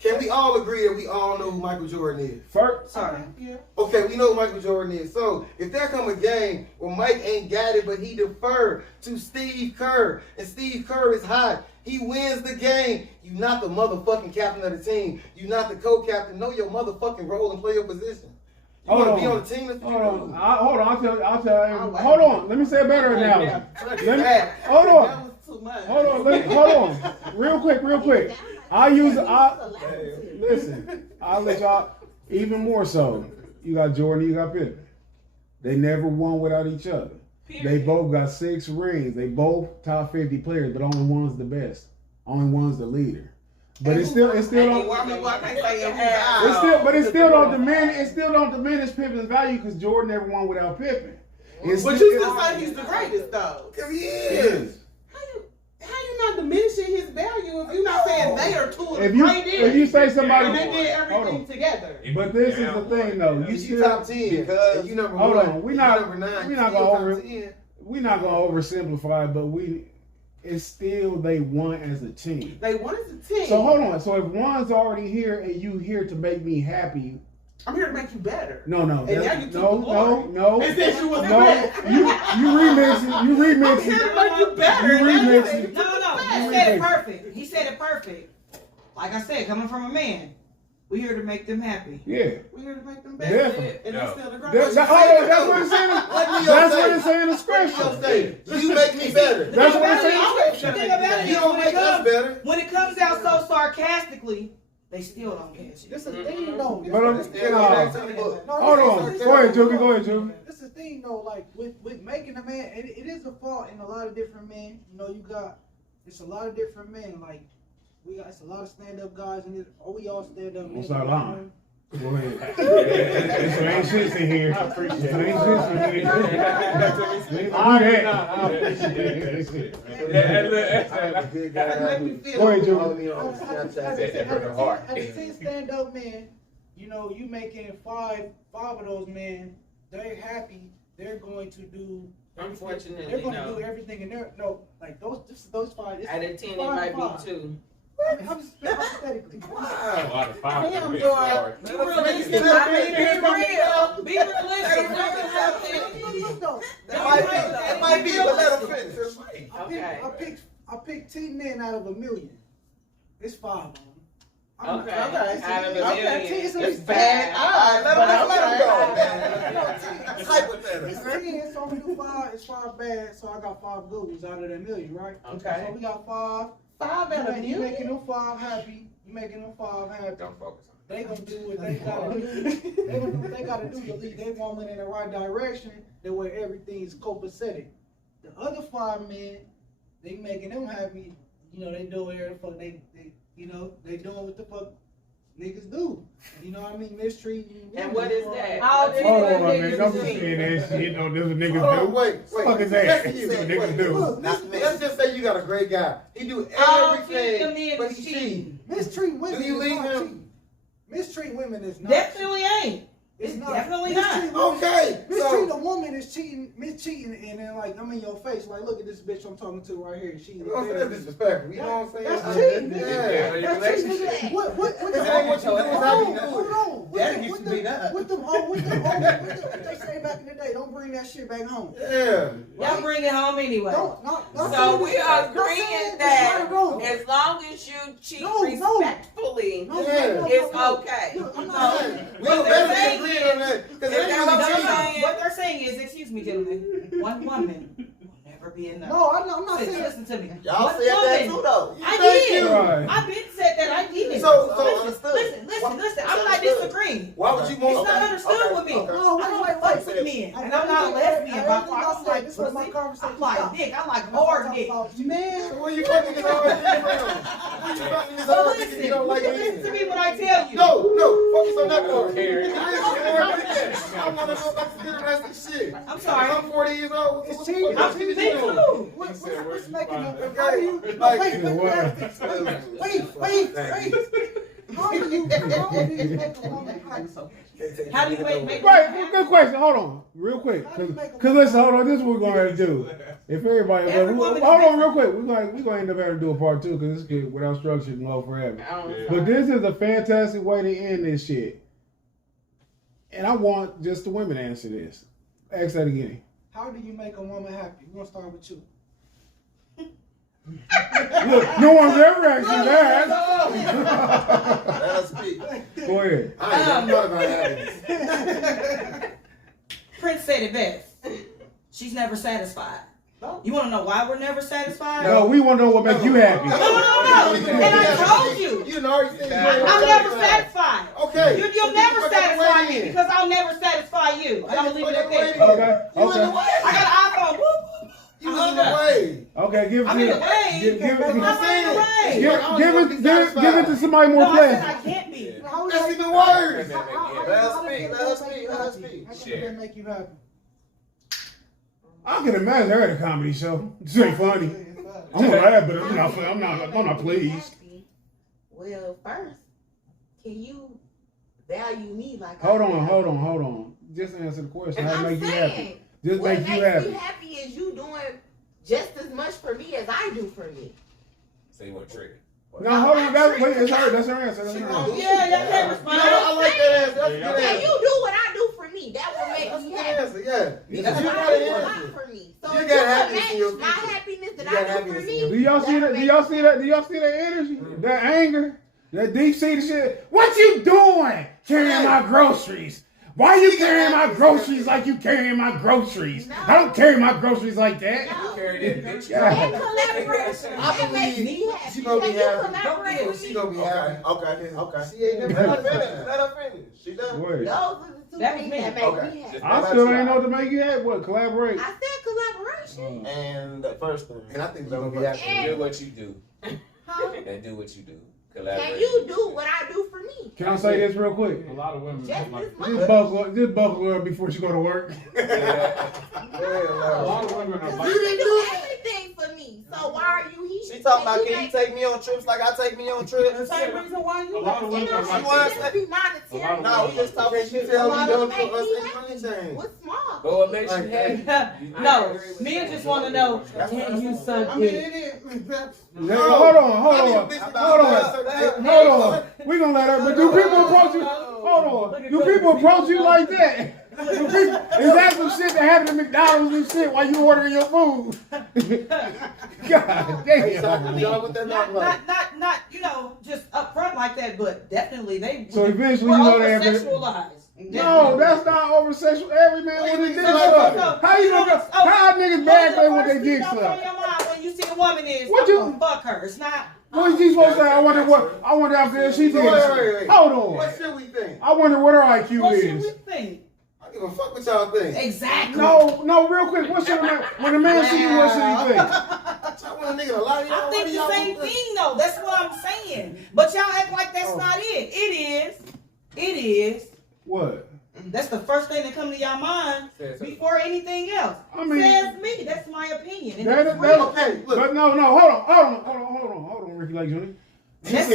Can we all agree that we all know who Michael Jordan is? First, Sorry. Yeah. Okay, we know who Michael Jordan is. So if there come a game where Mike ain't got it, but he deferred to Steve Kerr, and Steve Kerr is hot, he wins the game. You not the motherfucking captain of the team. You not the co-captain. Know your motherfucking role and play your position. You want to be on the team? That's what you do. Hold on. I'll tell you. Hold on. Let me say a better analogy. Hold on. That was too much. Hold on. Real quick. Listen, I'll let y'all, even more so, you got Jordan, you got Pippen. They never won without each other. They both got 6 rings. They both top 50 players, but only one's the best. Only one's the leader. But it still don't diminish Pippen's value because Jordan never won without Pippen. But you still say he's the greatest though. Because he is. How you not diminishing his value if you're not saying they are two of the If greatest? you say somebody, And they did everything together. But this is the thing, though. You top 10 because you number 1. Hold on, we're not gonna $10. oversimplify, but it's still they won as a team. They won as a team. So hold on. So if one's already here and you here to make me happy, I'm here to make you better. No. And now you took the glory. No. And since you was You remix it. I'm here to make you better. You remix it. No. He said it perfect. Like I said, coming from a man, we're here to make them happy. Yeah. We're here to make them better. Definitely. And they're still the greatest. That's what it's saying. That's what it's saying in scripture. You make me better. That's what it's saying. The thing about it You is don't make us better. when it comes out so sarcastically, they still don't catch it. This is the thing, though. But hold on. Go ahead, Juvie. This is the thing, though. Like with making a man, it is a fault in a lot of different men. You know, it's a lot of different men. Like it's a lot of stand-up guys, and we all stand up. Don't start lying. Go ahead. There's some ain't shits in here. I appreciate it. Ain't shits in here. I appreciate it. Go ahead, Juvie. As 10 stand-up men, you know, you making five of those men, they're happy. They're going to do. Unfortunately, they're going to do everything in their like those 5. Out of 10, it might be 2. I'm just hypothetically. Wow. Damn, George. Be realistic. Be realistic. That might be, but let him finish. Okay. I picked 10 men out of 1 million. It's 5 of them. Okay. Out of 1 million. It's bad. All right, let him go. It's hypothetical. It's 10, so we do 5. It's 5 bad, so I got 5 good ones out of that million, right? Okay. So we got 5. 5 out of You you. making them 5 happy. You making them 5 happy. Don't focus on They gonna do what they gotta do. They gonna do what they gotta do to lead their woman in the right direction. That way everything is copacetic. The other 5 men, they making them happy. You know, they do whatever the fuck they doing what the fuck niggas do. You know what I mean? Mistreating. And what is that? Hold on, man. Don't be saying that shit. No, this is what niggas do. Wait. Fuck is that? This is what niggas do. Let's just say you got a great guy. He do All everything, 10 but men he is cheating. Mistreat women. Do you is leave not him? cheating. Mistreat women is not. Definitely ain't. It's not. Definitely not. Okay, Mistreating a woman is cheating, and then like I'm in your face, like look at this bitch I'm talking to right here. She. That's disrespectful. You know what I'm saying? That's cheating. Yeah. That's cheating. What what you do is how you do it. That gets beat up. What they say back in the day? Don't bring that shit back home. Yeah. Y'all bring it home anyway. So we are agreeing that as long as you cheat respectfully, it's okay. What they're saying is, excuse me, gentlemen, one woman will never be enough. No, I'm not saying. Listen to me. Y'all said that too, though. I did. Right. I've been said that. I did. So understood. Listen. I'm not disagreeing. Why would you want? It's not understood with me. No, I don't like fucks with men, and I'm not a lesbian. But I like pussy. I like dick. I like hard dick. Man, where you fucking this hard dick from? Where you fucking this hard dick if you don't like Listen it? to me when I tell you. No, focus on that part. I want to go back to the rest of the shit. I'm sorry. I'm 40 years old. it's cheating. I'm me too. What's making it? Okay, Wait. How do you make a woman happy? How do you make Right, good question. Hold on, real quick. Cause listen, hold on. This is what we're gonna have to do. If everybody, hold on, real quick. We're gonna end up having to do a part 2 because this kid without structure can go forever. But this is a fantastic way to end this shit. And I want just the women to answer this. Ask that again. How do you make a woman happy? We're gonna start with you. Look, no one's ever asked you that. Let us speak. Go ahead. I ain't thought about happiness. Prince said it best. She's never satisfied. You want to know why we're never satisfied? No, we want to know what makes you happy. No. And I told you. You already said I'm never satisfied. Okay. You'll never satisfy me because I'll never satisfy you. I'm gonna leave it at that. Okay. I got an iPhone. Whoop. You in the way. Okay, give it I'm in the way. give it to somebody more No, I said pleasant. I can't be. That's even worse. Let us speak. How can that make you happy? I can imagine her at a comedy show. This ain't funny. I'm gonna laugh, but I'm not pleased. Well, first, can you value me like Hold on. Just answer the question. How to make you happy? Just what make you makes happy. me happy is you doing just as much for me as I do for me. So you want to trigger? No, hold on. That's her answer. That's her answer. Yeah, y'all can't respond. I like that answer. That's a good Can answer. you do what I do for me? That will make me happy. Answer, yeah. Because You I got an do a lot answer. for me. So You if got you happiness in your match my future. happiness that You got I do for happiness in me. your Do y'all see that? Do y'all see that? Do y'all see that energy? That anger? That deep seated shit? What you doing? Carrying my groceries. Why you carrying my groceries like you carrying my groceries? No. I don't carry my groceries like that. No. Carry that bitch. And collaboration. I That makes me believe happy. she gonna be Can you happy. collaborate with She me? gonna be happy. Okay. She ain't never Let her finish. She done. Wait. Those are the two That was things me. that make Okay. me happy. I still ain't know to make you happy. What? Collaborate? I said collaboration. And the first thing. And I think you're gonna be happy. Do what you do. Huh? And do what you do. Can Collaborate. you do what I do for me? Can I say this real quick? A lot of women Just like as much. Just buckle her before she go to work. a lot of women are Because like you didn't do everything for me. So why are you here? She talking about, can you take me on trips like I take me on trips? Same reason why a you. lot of You women know, are she like wants that. to be monetary. No, we just talking shit. Tell me Why don't make put us me in happy? money chain. What's small? But what makes you happy? No, men just want to know, can you suck I mean, dick? it is. Hold on. We gonna let her. But do people approach you? Hold on. Do people approach you like that? Is that some shit that happened at McDonald's and shit while you ordering your food? God damn. Y'all with that mouth like. Not, just up front like that, but definitely they. So eventually we're you know they have to. over-sexualized. No, that's not over sexual. Every man with his dick sucked. How you gonna? How niggas bad play with their dick sucked? sucked? When you see a woman is, What you- fuck her. It's not. What is she supposed to say? I wonder after she did. Wait. Hold on. What should we think? I wonder what her IQ What should is. we think? I don't give a fuck what y'all think. Exactly. No, real quick. What should a man? When a man see you, what should he think? Y'all want a nigga to lie to y'all? I think the same thing though. That's what I'm saying. But y'all act like that's not it. It is. What? That's the first thing that comes to your mind before anything else. I mean, says me. That's my opinion. And That it's is, real. Okay, look. but no, hold on, Ricky Lake Jr. That's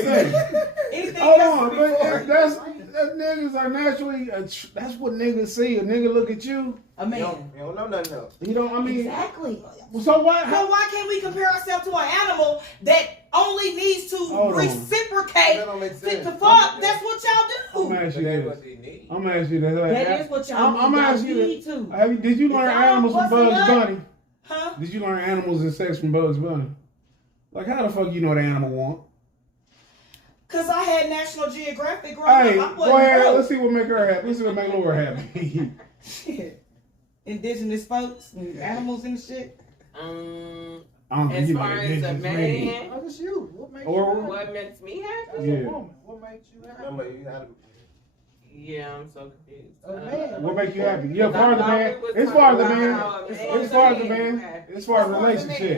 anything Hold else on, before. but niggas are naturally. That's what niggas see. A nigga look at you. A man. You don't know nothing else. You don't. I mean. Exactly. So why? So why can't we compare ourselves to an animal that only needs to reciprocate to fuck? That's what y'all do. I'm gonna ask you this. I'm gonna ask you this. That is what y'all need. I'm gonna ask you this. Did you learn animals from Bugs Bunny? Huh? Did you learn animals and sex from Bugs Bunny? Like, how the fuck you know the animal want? Cause I had National Geographic growing up. Go ahead. Let's see what make her happy. Let's see what make Laura happy. Shit. Indigenous folks and animals and shit. As far as a man, How was you? What makes me happy? As a woman, what makes you happy? Yeah, I'm so confused. What makes you happy? Yeah, as far as the man. As far as the man. As far as the man. As far as relationship.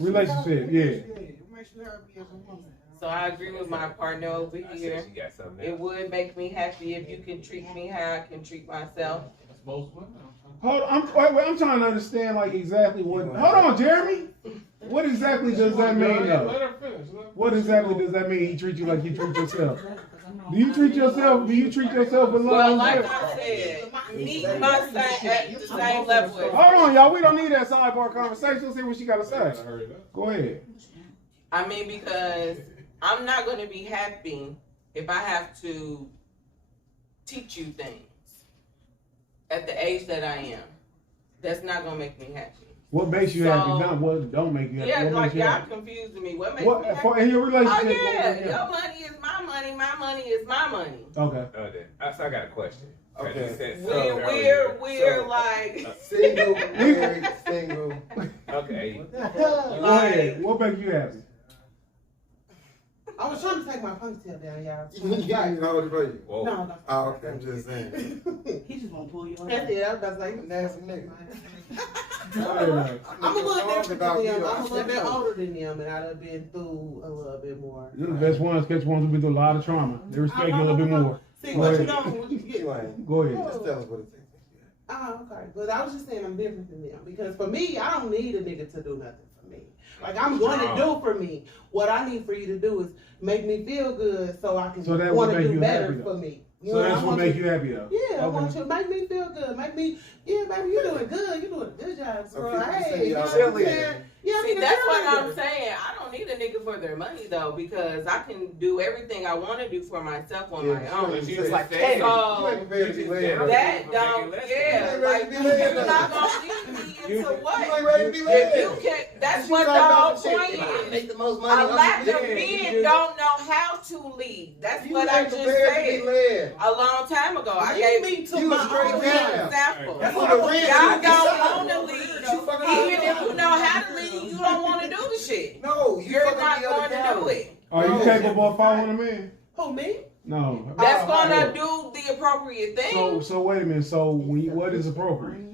Relationship. Yeah. What makes you happy as a woman? So I agree with my partner over here. It would make me happy if you can treat me how I can treat myself. Hold on, I'm trying to understand like exactly what. Hold on, Jeremy. What exactly does that mean though? Let her finish. What exactly does that mean? He treats you like you treat yourself. Do you treat yourself? Do you treat yourself with love? Well, like I said, meet my son at the same level. Hold on, y'all. We don't need that sidebar conversation. Let's see what she got to say. Go ahead. I mean, because I'm not going to be happy if I have to teach you things at the age that I am. That's not going to make me happy. What makes you happy? Not what don't make you happy. Yeah, what like y'all happy? confusing me. What makes me happy? In your relationship? Oh, yeah. Your money is my money. My money is my money. Okay. So I got a question. Okay. We're like single, married, single. Okay. Go ahead. What makes you happy? I was trying to take my ponytail down, y'all. You didn't hold it for you? Whoa. No. Oh, okay. I'm just saying. He just won't pull you on. That's it. I was about to say, Nasty nigga. I'm a little different than them. I'm a little bit older than them, and I've been through a little bit more. You're the best ones. Catch ones who've been through a lot of trauma. They respect you a little bit more. See, what you don't, what you get. Go ahead. Just tell us what it takes. Oh, okay. But I was just saying I'm different than them. Because for me, I don't need a nigga to do nothing for me. Like, I'm going to do for me. What I need for you to do is make me feel good so I can want to do better for me. You so know, that's what makes you happy, though? Yeah, I want you to make me feel good. Make me, yeah, baby, you're doing good. You're doing a good job, girl. Hey, you know what I'm saying? Yeah, see, that's what I'm saying. I don't need a nigga for their money, though, because I can do everything I want to do for myself on my own. It's like that don't, like, yeah, like, you're not going to lead me into what? You ain't ready to be led. If you can, that's what the whole point is. Make the most money. A lack of men don't know how to lead. That's what I just said a long time ago. I gave me my own example. Y'all don't want to lead. Even if you know how to lead, you don't want to do the shit. No, you're not going to do it. Are you capable of following a man? Who, me? No. That's going to do the appropriate thing. So wait a minute. So what is appropriate?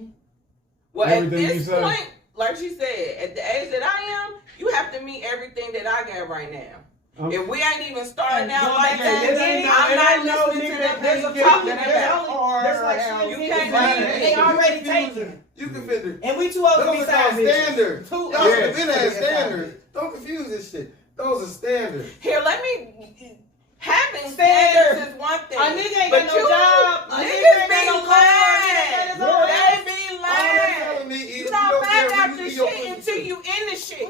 Well, everything at this point, like she said, at the age that I am, you have to meet everything that I got right now. If we ain't even starting out like that, I'm not listening to them. There's a talking about. You can't. They already taken. You can fit it. And we too old to be standards. Y'all should have been at standards. Don't confuse this shit. Those are standards. Here, let me. Having standards is one thing. A nigga ain't got no job. Niggas be lying. They be lying. You don't find out the shit until you in the shit.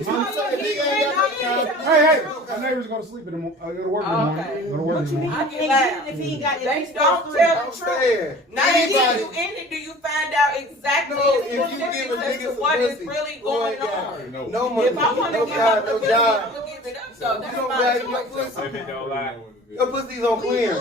Hey, my neighbors go to sleep in the morning. Go to work in the morning. Go to work in the morning. I get loud. If he ain't got they don't tell the truth. Now that you in it, do you find out exactly what is really going on? No money. If I want to give up the pussy, I'm going to give it up. So that's my choice. Women don't lie. Your pussy's on clear.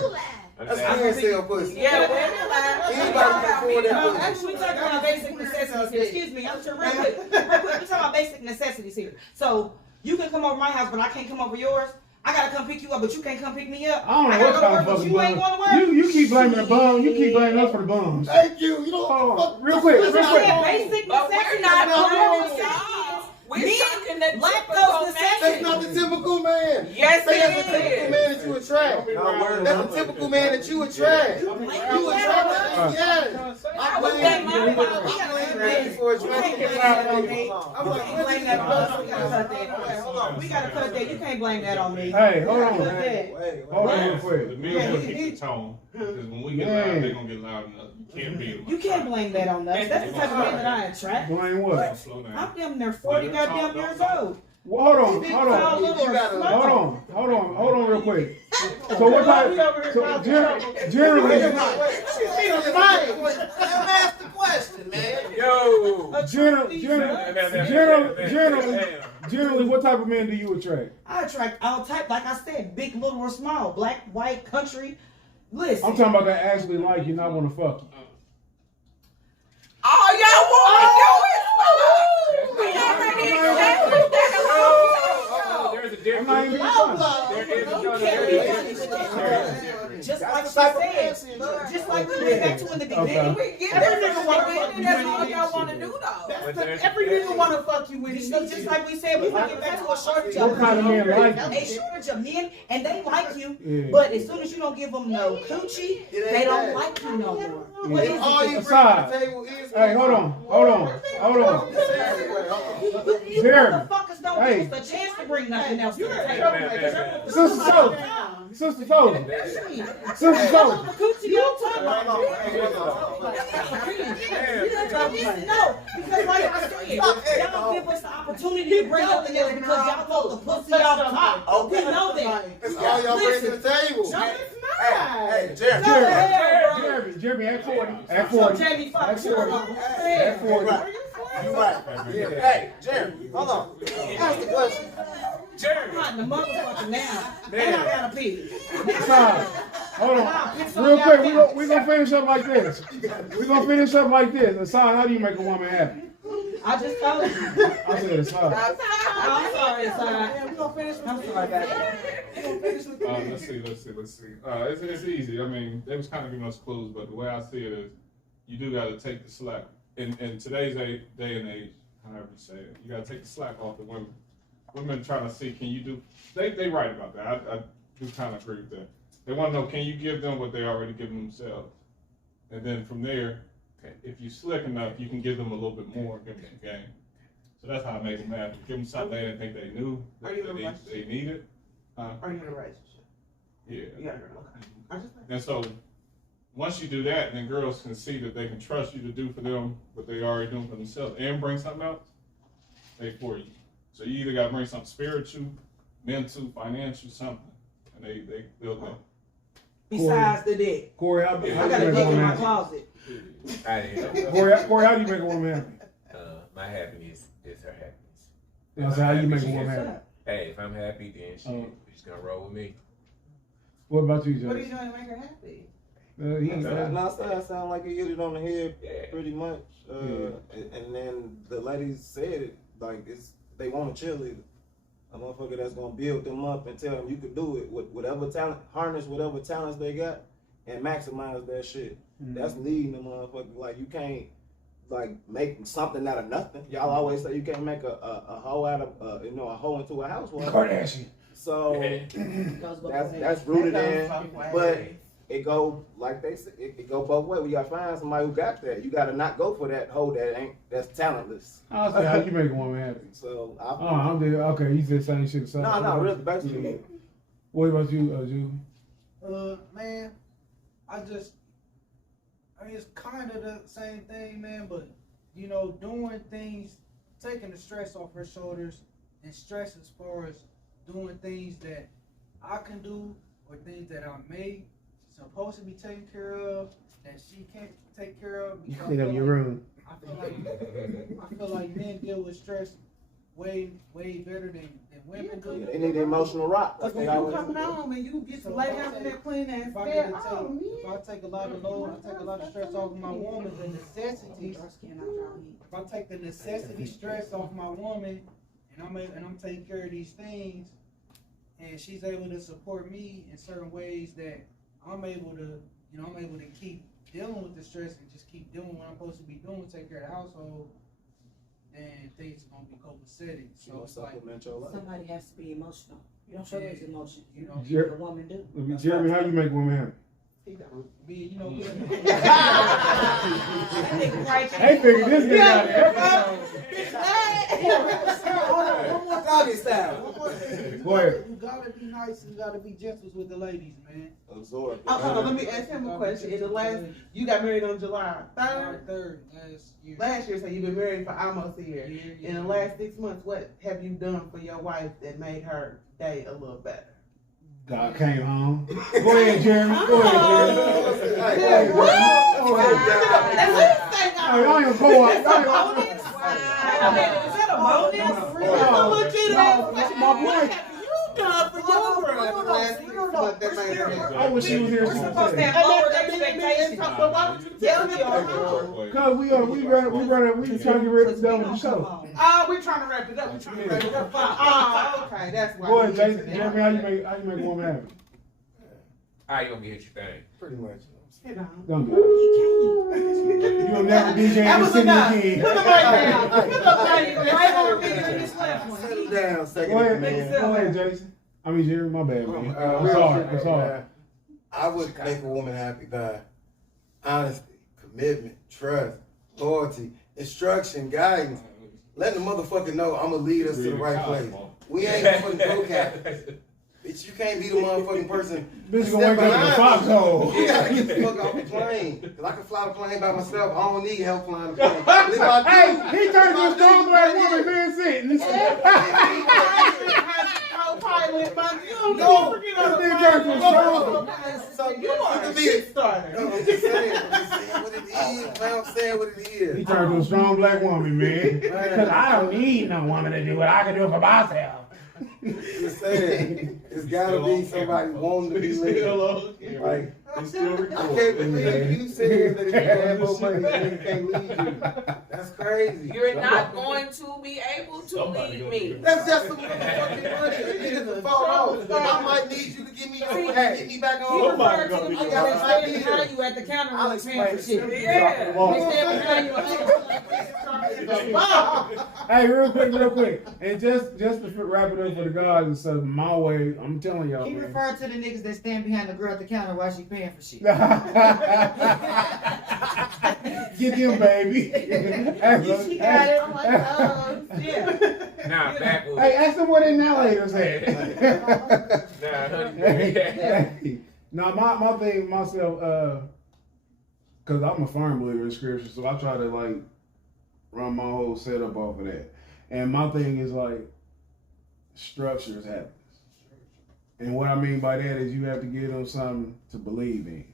That's clear sale pussy. Yeah, women lie. Anybody can afford that pussy. Actually, we talking about basic necessities here. Excuse me. I'm sure real quick. We talking about basic necessities here. So you can come over my house, but I can't come over yours. I gotta come pick you up, but you can't come pick me up. I don't know what kind of fucking bum. You keep blaming the bum. You keep blaming us for the bums. Thank you. You know, real quick. Basic necessities. But we're not doing that. We're talking the typical man. That's not the typical man. Yes, that's the typical man that you attract. That's the typical man that you attract. You attract that. Yes. I blame you for attracting that. I'm like, We gotta cut that. You can't blame that on me. Hey, hold on. Hold on real quick. The men will keep the tone. Because when we get loud, they're going to get loud enough. You can't beat them. You can't blame that on us. That's the type of man that I attract. Blame what? I'm damn near 40 goddamn years old. Well, hold on real quick. So what type? So generally, Ask the question, man. generally, what type of man do you attract? I attract all type, like I said, big, little, or small, black, white, country. Listen, I'm talking about that actually like you, not want to fuck you. All y'all want to do is we already established that. There's a difference. Just like she said, just like we went back to in the beginning. Every nigga want to fuck you. That's all y'all want to do, though. Every nigga want to fuck you with it. Just like we said, we want to get back to a shortage of what kind of men like you? a shortage of men, and they like you. Yeah. But as soon as you don't give them no coochie, they don't like you no more. What is it? All you bring to the table is. Hey, hold on. Jeremy. Motherfuckers don't give us a chance to bring nothing else to the table. Sister Soda. Coochie, don't talk about No, because like I said, y'all give us the opportunity to bring nothing else because y'all throw the pussy off the top. We know that. That's all y'all bring to the table. No, it's not. Hey, Jeremy. Jeremy, at 40. At So 40. Jamie, fuck At 40. you. At 40. You right. Hey, Jeremy, hold on. Ask the question. I'm hot in the motherfucker now. And I got a pee. Hold on. Real quick, we're going to finish up like this. Assad, how do you make a woman happy? I just told you. I said Assad. I'm sorry, Assad. I'm sorry about that. Let's see. It's easy. I mean, they was kind of giving us clues, but the way I see it is, you do got to take the slack. In today's day and age, however you say it, you got to take the slack off the women. Women trying to see, can you do? They right about that. I do kind of agree with that. They want to know, can you give them what they already given themselves? And then from there, if you slick enough, you can give them a little bit more, give them some game. So that's how I make them happy. Give them something they didn't think they knew that they needed. Are you in a relationship? Yeah. You got a girl. Okay. And so once you do that, then girls can see that they can trust you to do for them what they already doing for themselves and bring something else, they for you. So you either got to bring something spiritual, mental, financial, something, and they build that. Besides the dick. Corey, I got a dick in my closet. Corey, how do you make a woman happy? My happiness is her happiness. That's how you make a woman happy. Hey, if I'm happy, then she's gonna roll with me. What about you, Joe? What are you doing to make her happy? I sound like you hit it on the head pretty much. And then the ladies said it, like they want a cheerleader. A motherfucker that's gonna build them up and tell them you can do it with whatever talent, harness whatever talents they got and maximize that shit. Mm-hmm. That's leading the motherfucker. Like you can't like make something out of nothing. Y'all always say you can't make a hoe out of a hoe into a housewife. Kardashian. So that's rooted in, but it go like they say, it go both ways. We gotta find somebody who got that. You gotta not go for that hoe that's talentless. I'll say how you make a woman happy. So I'm there. Okay, you said same shit. No, really, basically. What about you, Julie? Man, it's kind of the same thing, man. But doing things, taking the stress off her shoulders, and stress as far as doing things that I can do or things that I'm supposed to be taken care of that she can't take care of. You clean up your room. I feel like men deal with stress way better than women do. They need the emotional rock. Cause when you come home and you get to lay down in that clean ass bed, if I take a lot of load, I take a lot of stress off of my woman, the necessities. If I take the necessity stress off my woman, and I'm taking care of these things, and she's able to support me in certain ways that I'm able to keep dealing with the stress and just keep doing what I'm supposed to be doing, take care of the household, then things are gonna be copacetic. So it's like somebody has to be emotional. You don't show these emotions. The woman do. Jeremy, how you make women happy? You know, Hey, figure this nigga out there. Doggy style. Go ahead. you gotta be nice and you gotta be gentle with the ladies, man. Absorb. Hold on, let me ask him a question. In the last, you got married on July 3rd? Third last year. Last year, so you've been married for almost a year. Yeah. In the last 6 months, what have you done for your wife that made her day a little better? God came home. Go ahead, Jeremy. Go ahead, Jeremy. I ain't gonna go out. Is that a bonus? That's my boy. Done for your girl in the last 6 months that made her day. I wish she was here. We're supposed to have lowered expectations. But why would you tell me your home? Cause we trying to get rid of the show. Oh, we trying to wrap it up. Oh, okay, that's why. Go ahead, Jason. Jeremy, how you make a woman happy? How you gonna get your thing? Pretty much. Sit down. Don't do it. You'll never DJ That in the was city enough. again. Put them right down. Put them right on the finger in this left one. Settle down, second Go ahead, man. Go ahead, Jason. I mean, Jeremy, my bad, man. I'm Real sorry. shit, I'm sorry. man. I would make a woman happy by honesty, commitment, trust, loyalty, instruction, guidance. Letting the motherfucker know I'm gonna lead us to the right place. We ain't fucking co-captains. Bitch, you can't be the motherfucking person. Bitch gonna wake up in the foxhole. You gotta get the fuck off the plane. Cause I can fly the plane by myself. I don't need help flying the plane. But if I do, Hey, he turned to a strong black woman, man, sitting. Co-pilot, but you don't No. forget This on nigga turned to a strong. So you are a be shit starter. No, I'm just saying what it is. I'm saying what it is. He turned to a strong black woman, man. Cause I don't need no woman to do it. I can do it for myself. Just saying, it's gotta be somebody wanting to be living. Like, I can't believe you said that if you have more money, you can't lead you. That's crazy. You're not going to be able to lead me. That's just some motherfucking money. It needs to fall off. I might need you to give me your money, get me back He on. referred to the niggas that stand behind you at the counter when you're paying for shit. Yeah. They stand behind you. Hey, real quick. And just to wrap it up for the guys and stuff, my way, I'm telling y'all, He man. referred to the niggas that stand behind the girl at the counter while she paying for shit. Get them, baby. She got it. I'm like, oh, shit. Nah, backwoods. Hey, ask them what they now later said. Nah, honey. Now, my thing, myself, because I'm a firm believer in scripture, so I try to, like, run my whole setup off of that. And my thing is, like, structure is happiness. And what I mean by that is you have to give them something to believe in.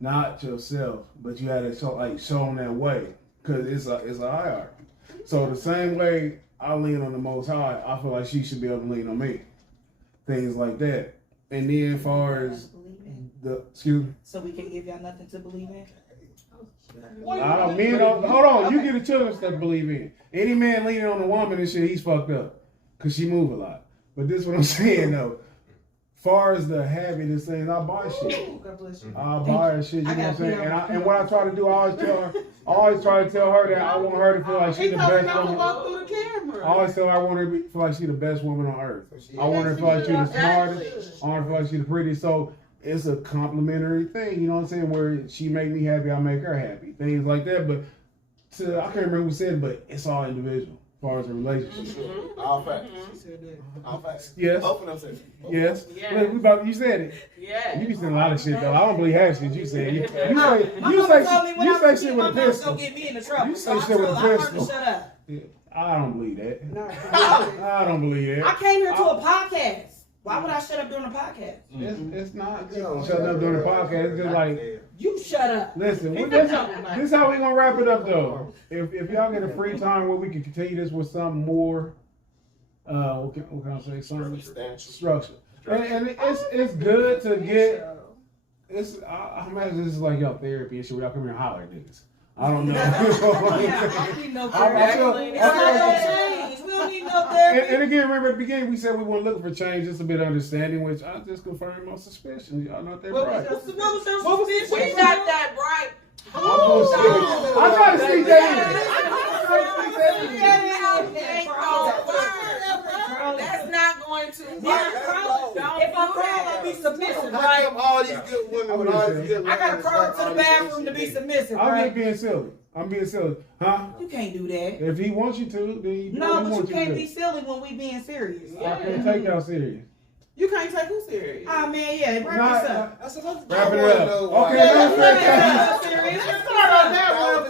Not yourself, but you have to show them that way. Because it's a hierarchy. So the same way I lean on the Most High, I feel like she should be able to lean on me. Things like that. And then as far as excuse me? So we can give y'all nothing to believe in? Hold on, you get the children stuff to believe in. Any man leaning on a woman and shit, he's fucked up. Because she move a lot. But this is what I'm saying though. Far as the happiness things, I buy shit. I buy her shit, you know what I'm saying? And what I try to do, I always try to tell her that I want her to feel like she's the best woman. I always tell her I want her to feel like she's the best woman on earth. I want her to feel like she's the smartest. I want her to feel like she's the prettiest. So it's a complimentary thing, you know what I'm saying? Where she make me happy, I make her happy. Things like that. But I can't remember who said it, but it's all individual. As far as a relationship. All facts. All facts. Yes. Both of them said it. Yes. Yeah. You said it. Yeah. You be saying a lot of shit though. I don't believe half shit you said. You say shit with a pistol. Get me in the trouble. You say shit with a pistol. Shut up. I don't believe that. I don't believe that. I came here to a podcast. Why would I shut up during a podcast? It's not shutting up during the podcast. It's just like, You shut up. listen, this is how we gonna wrap it up though. If y'all get a free time where we can continue this with something more, what can I say? Something structure. And it's good to get. I imagine this is like y'all therapy and shit. Where y'all come here and holler at niggas. I don't know. I need no therapy. We don't need no therapy. And again, remember at the beginning we said we weren't looking for change, just a bit of understanding, which I just confirmed my suspicions. Y'all not that bright. What was their suspicion? We're not that bright. I try to sneak that That's not going to work. If I crawl, to be submissive, How right? come all these good women with all these good I gotta crawl to the bathroom to be submissive, I'm right? just being silly. I'm being silly. Huh? You can't do that. If he wants you to, then you No, but you want can't to be silly when we being serious. I can't take y'all serious. You can't take who serious. Oh man, yeah, wrap this up. That's another Wrap it up. Okay, Yeah, let's let's wrap serious. Let's start on that one.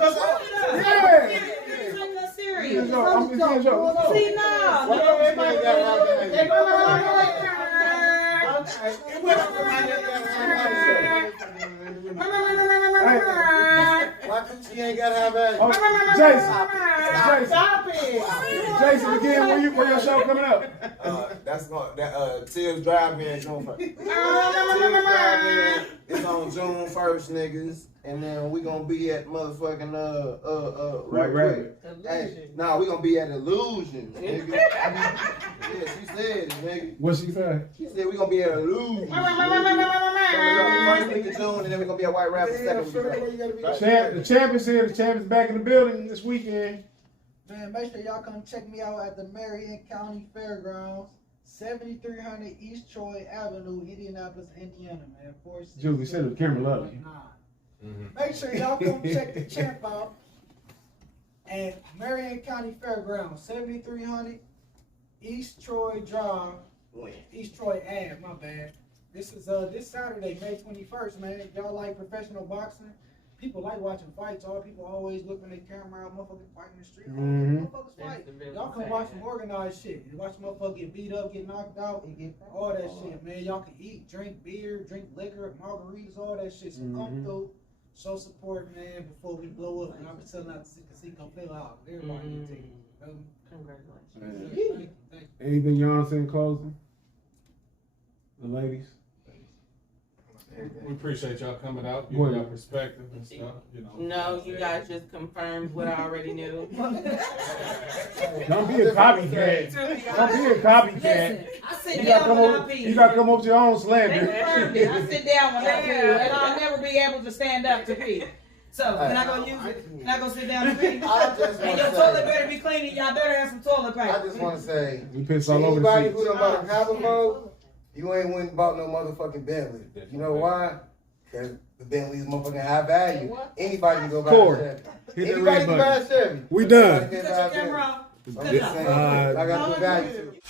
Yeah. Serious. I'm just gonna show. See now. Why she ain't gotta have that? Jason. Stop it. Jason, again, where your show coming up? That's going Tibbs Drive-In June 1st. Tibbs Drive-In is on June 1st, niggas. And then we gonna be at motherfucking Right Rabbit. Hey, nah, we gonna be at Illusion, nigga. Yeah, she said it, nigga. What she say? She said we gonna be at Illusion. First week of June, and then we gonna be at White Rabbit second week of June. The champion's here. The champion's back in the building this weekend. Man, make sure y'all come check me out at the Marion County Fairgrounds, 7300 East Troy Avenue, Indianapolis, Indiana, man. Julie said the camera love you. Make sure y'all come check the champ out at Marion County Fairgrounds, 7300 East Troy Drive, East Troy Ave, my bad. This is this Saturday, May 21st, man. Y'all like professional boxing? People like watching fights. All people always looking at their camera out, motherfuckers fighting in the street. Motherfuckers fight. Y'all come watch some organized shit. You watch motherfuckers get beat up, get knocked out, all that shit, man. Y'all can eat, drink beer, drink liquor, margaritas, all that shit. So come through, show support, man, before we blow up. And I'm telling out the casino fill out. Everybody can take it. Congratulations. Anything y'all say in closing? The ladies? We appreciate y'all coming out, giving your perspective and stuff. You know. No, you guys just confirmed what I already knew. Don't be a copycat. Don't be a copycat. Listen, I sit down when I pee. You gotta come up with your own slander. They confirmed it. I sit down when I pee, and I'll never be able to stand up to pee. So, can I go use it? Can I go sit down and pee? And your toilet better be clean, and y'all better have some toilet paper. I just want to say, We piss all over anybody the who don't about to have a vote, you ain't went and bought no motherfucking Bentley. You know why? Because the Bentley's motherfucking high value. Anybody can go buy a Chevy. Anybody can buy a Chevy. We done. Cut your camera off. I'm just saying, I got the value to it.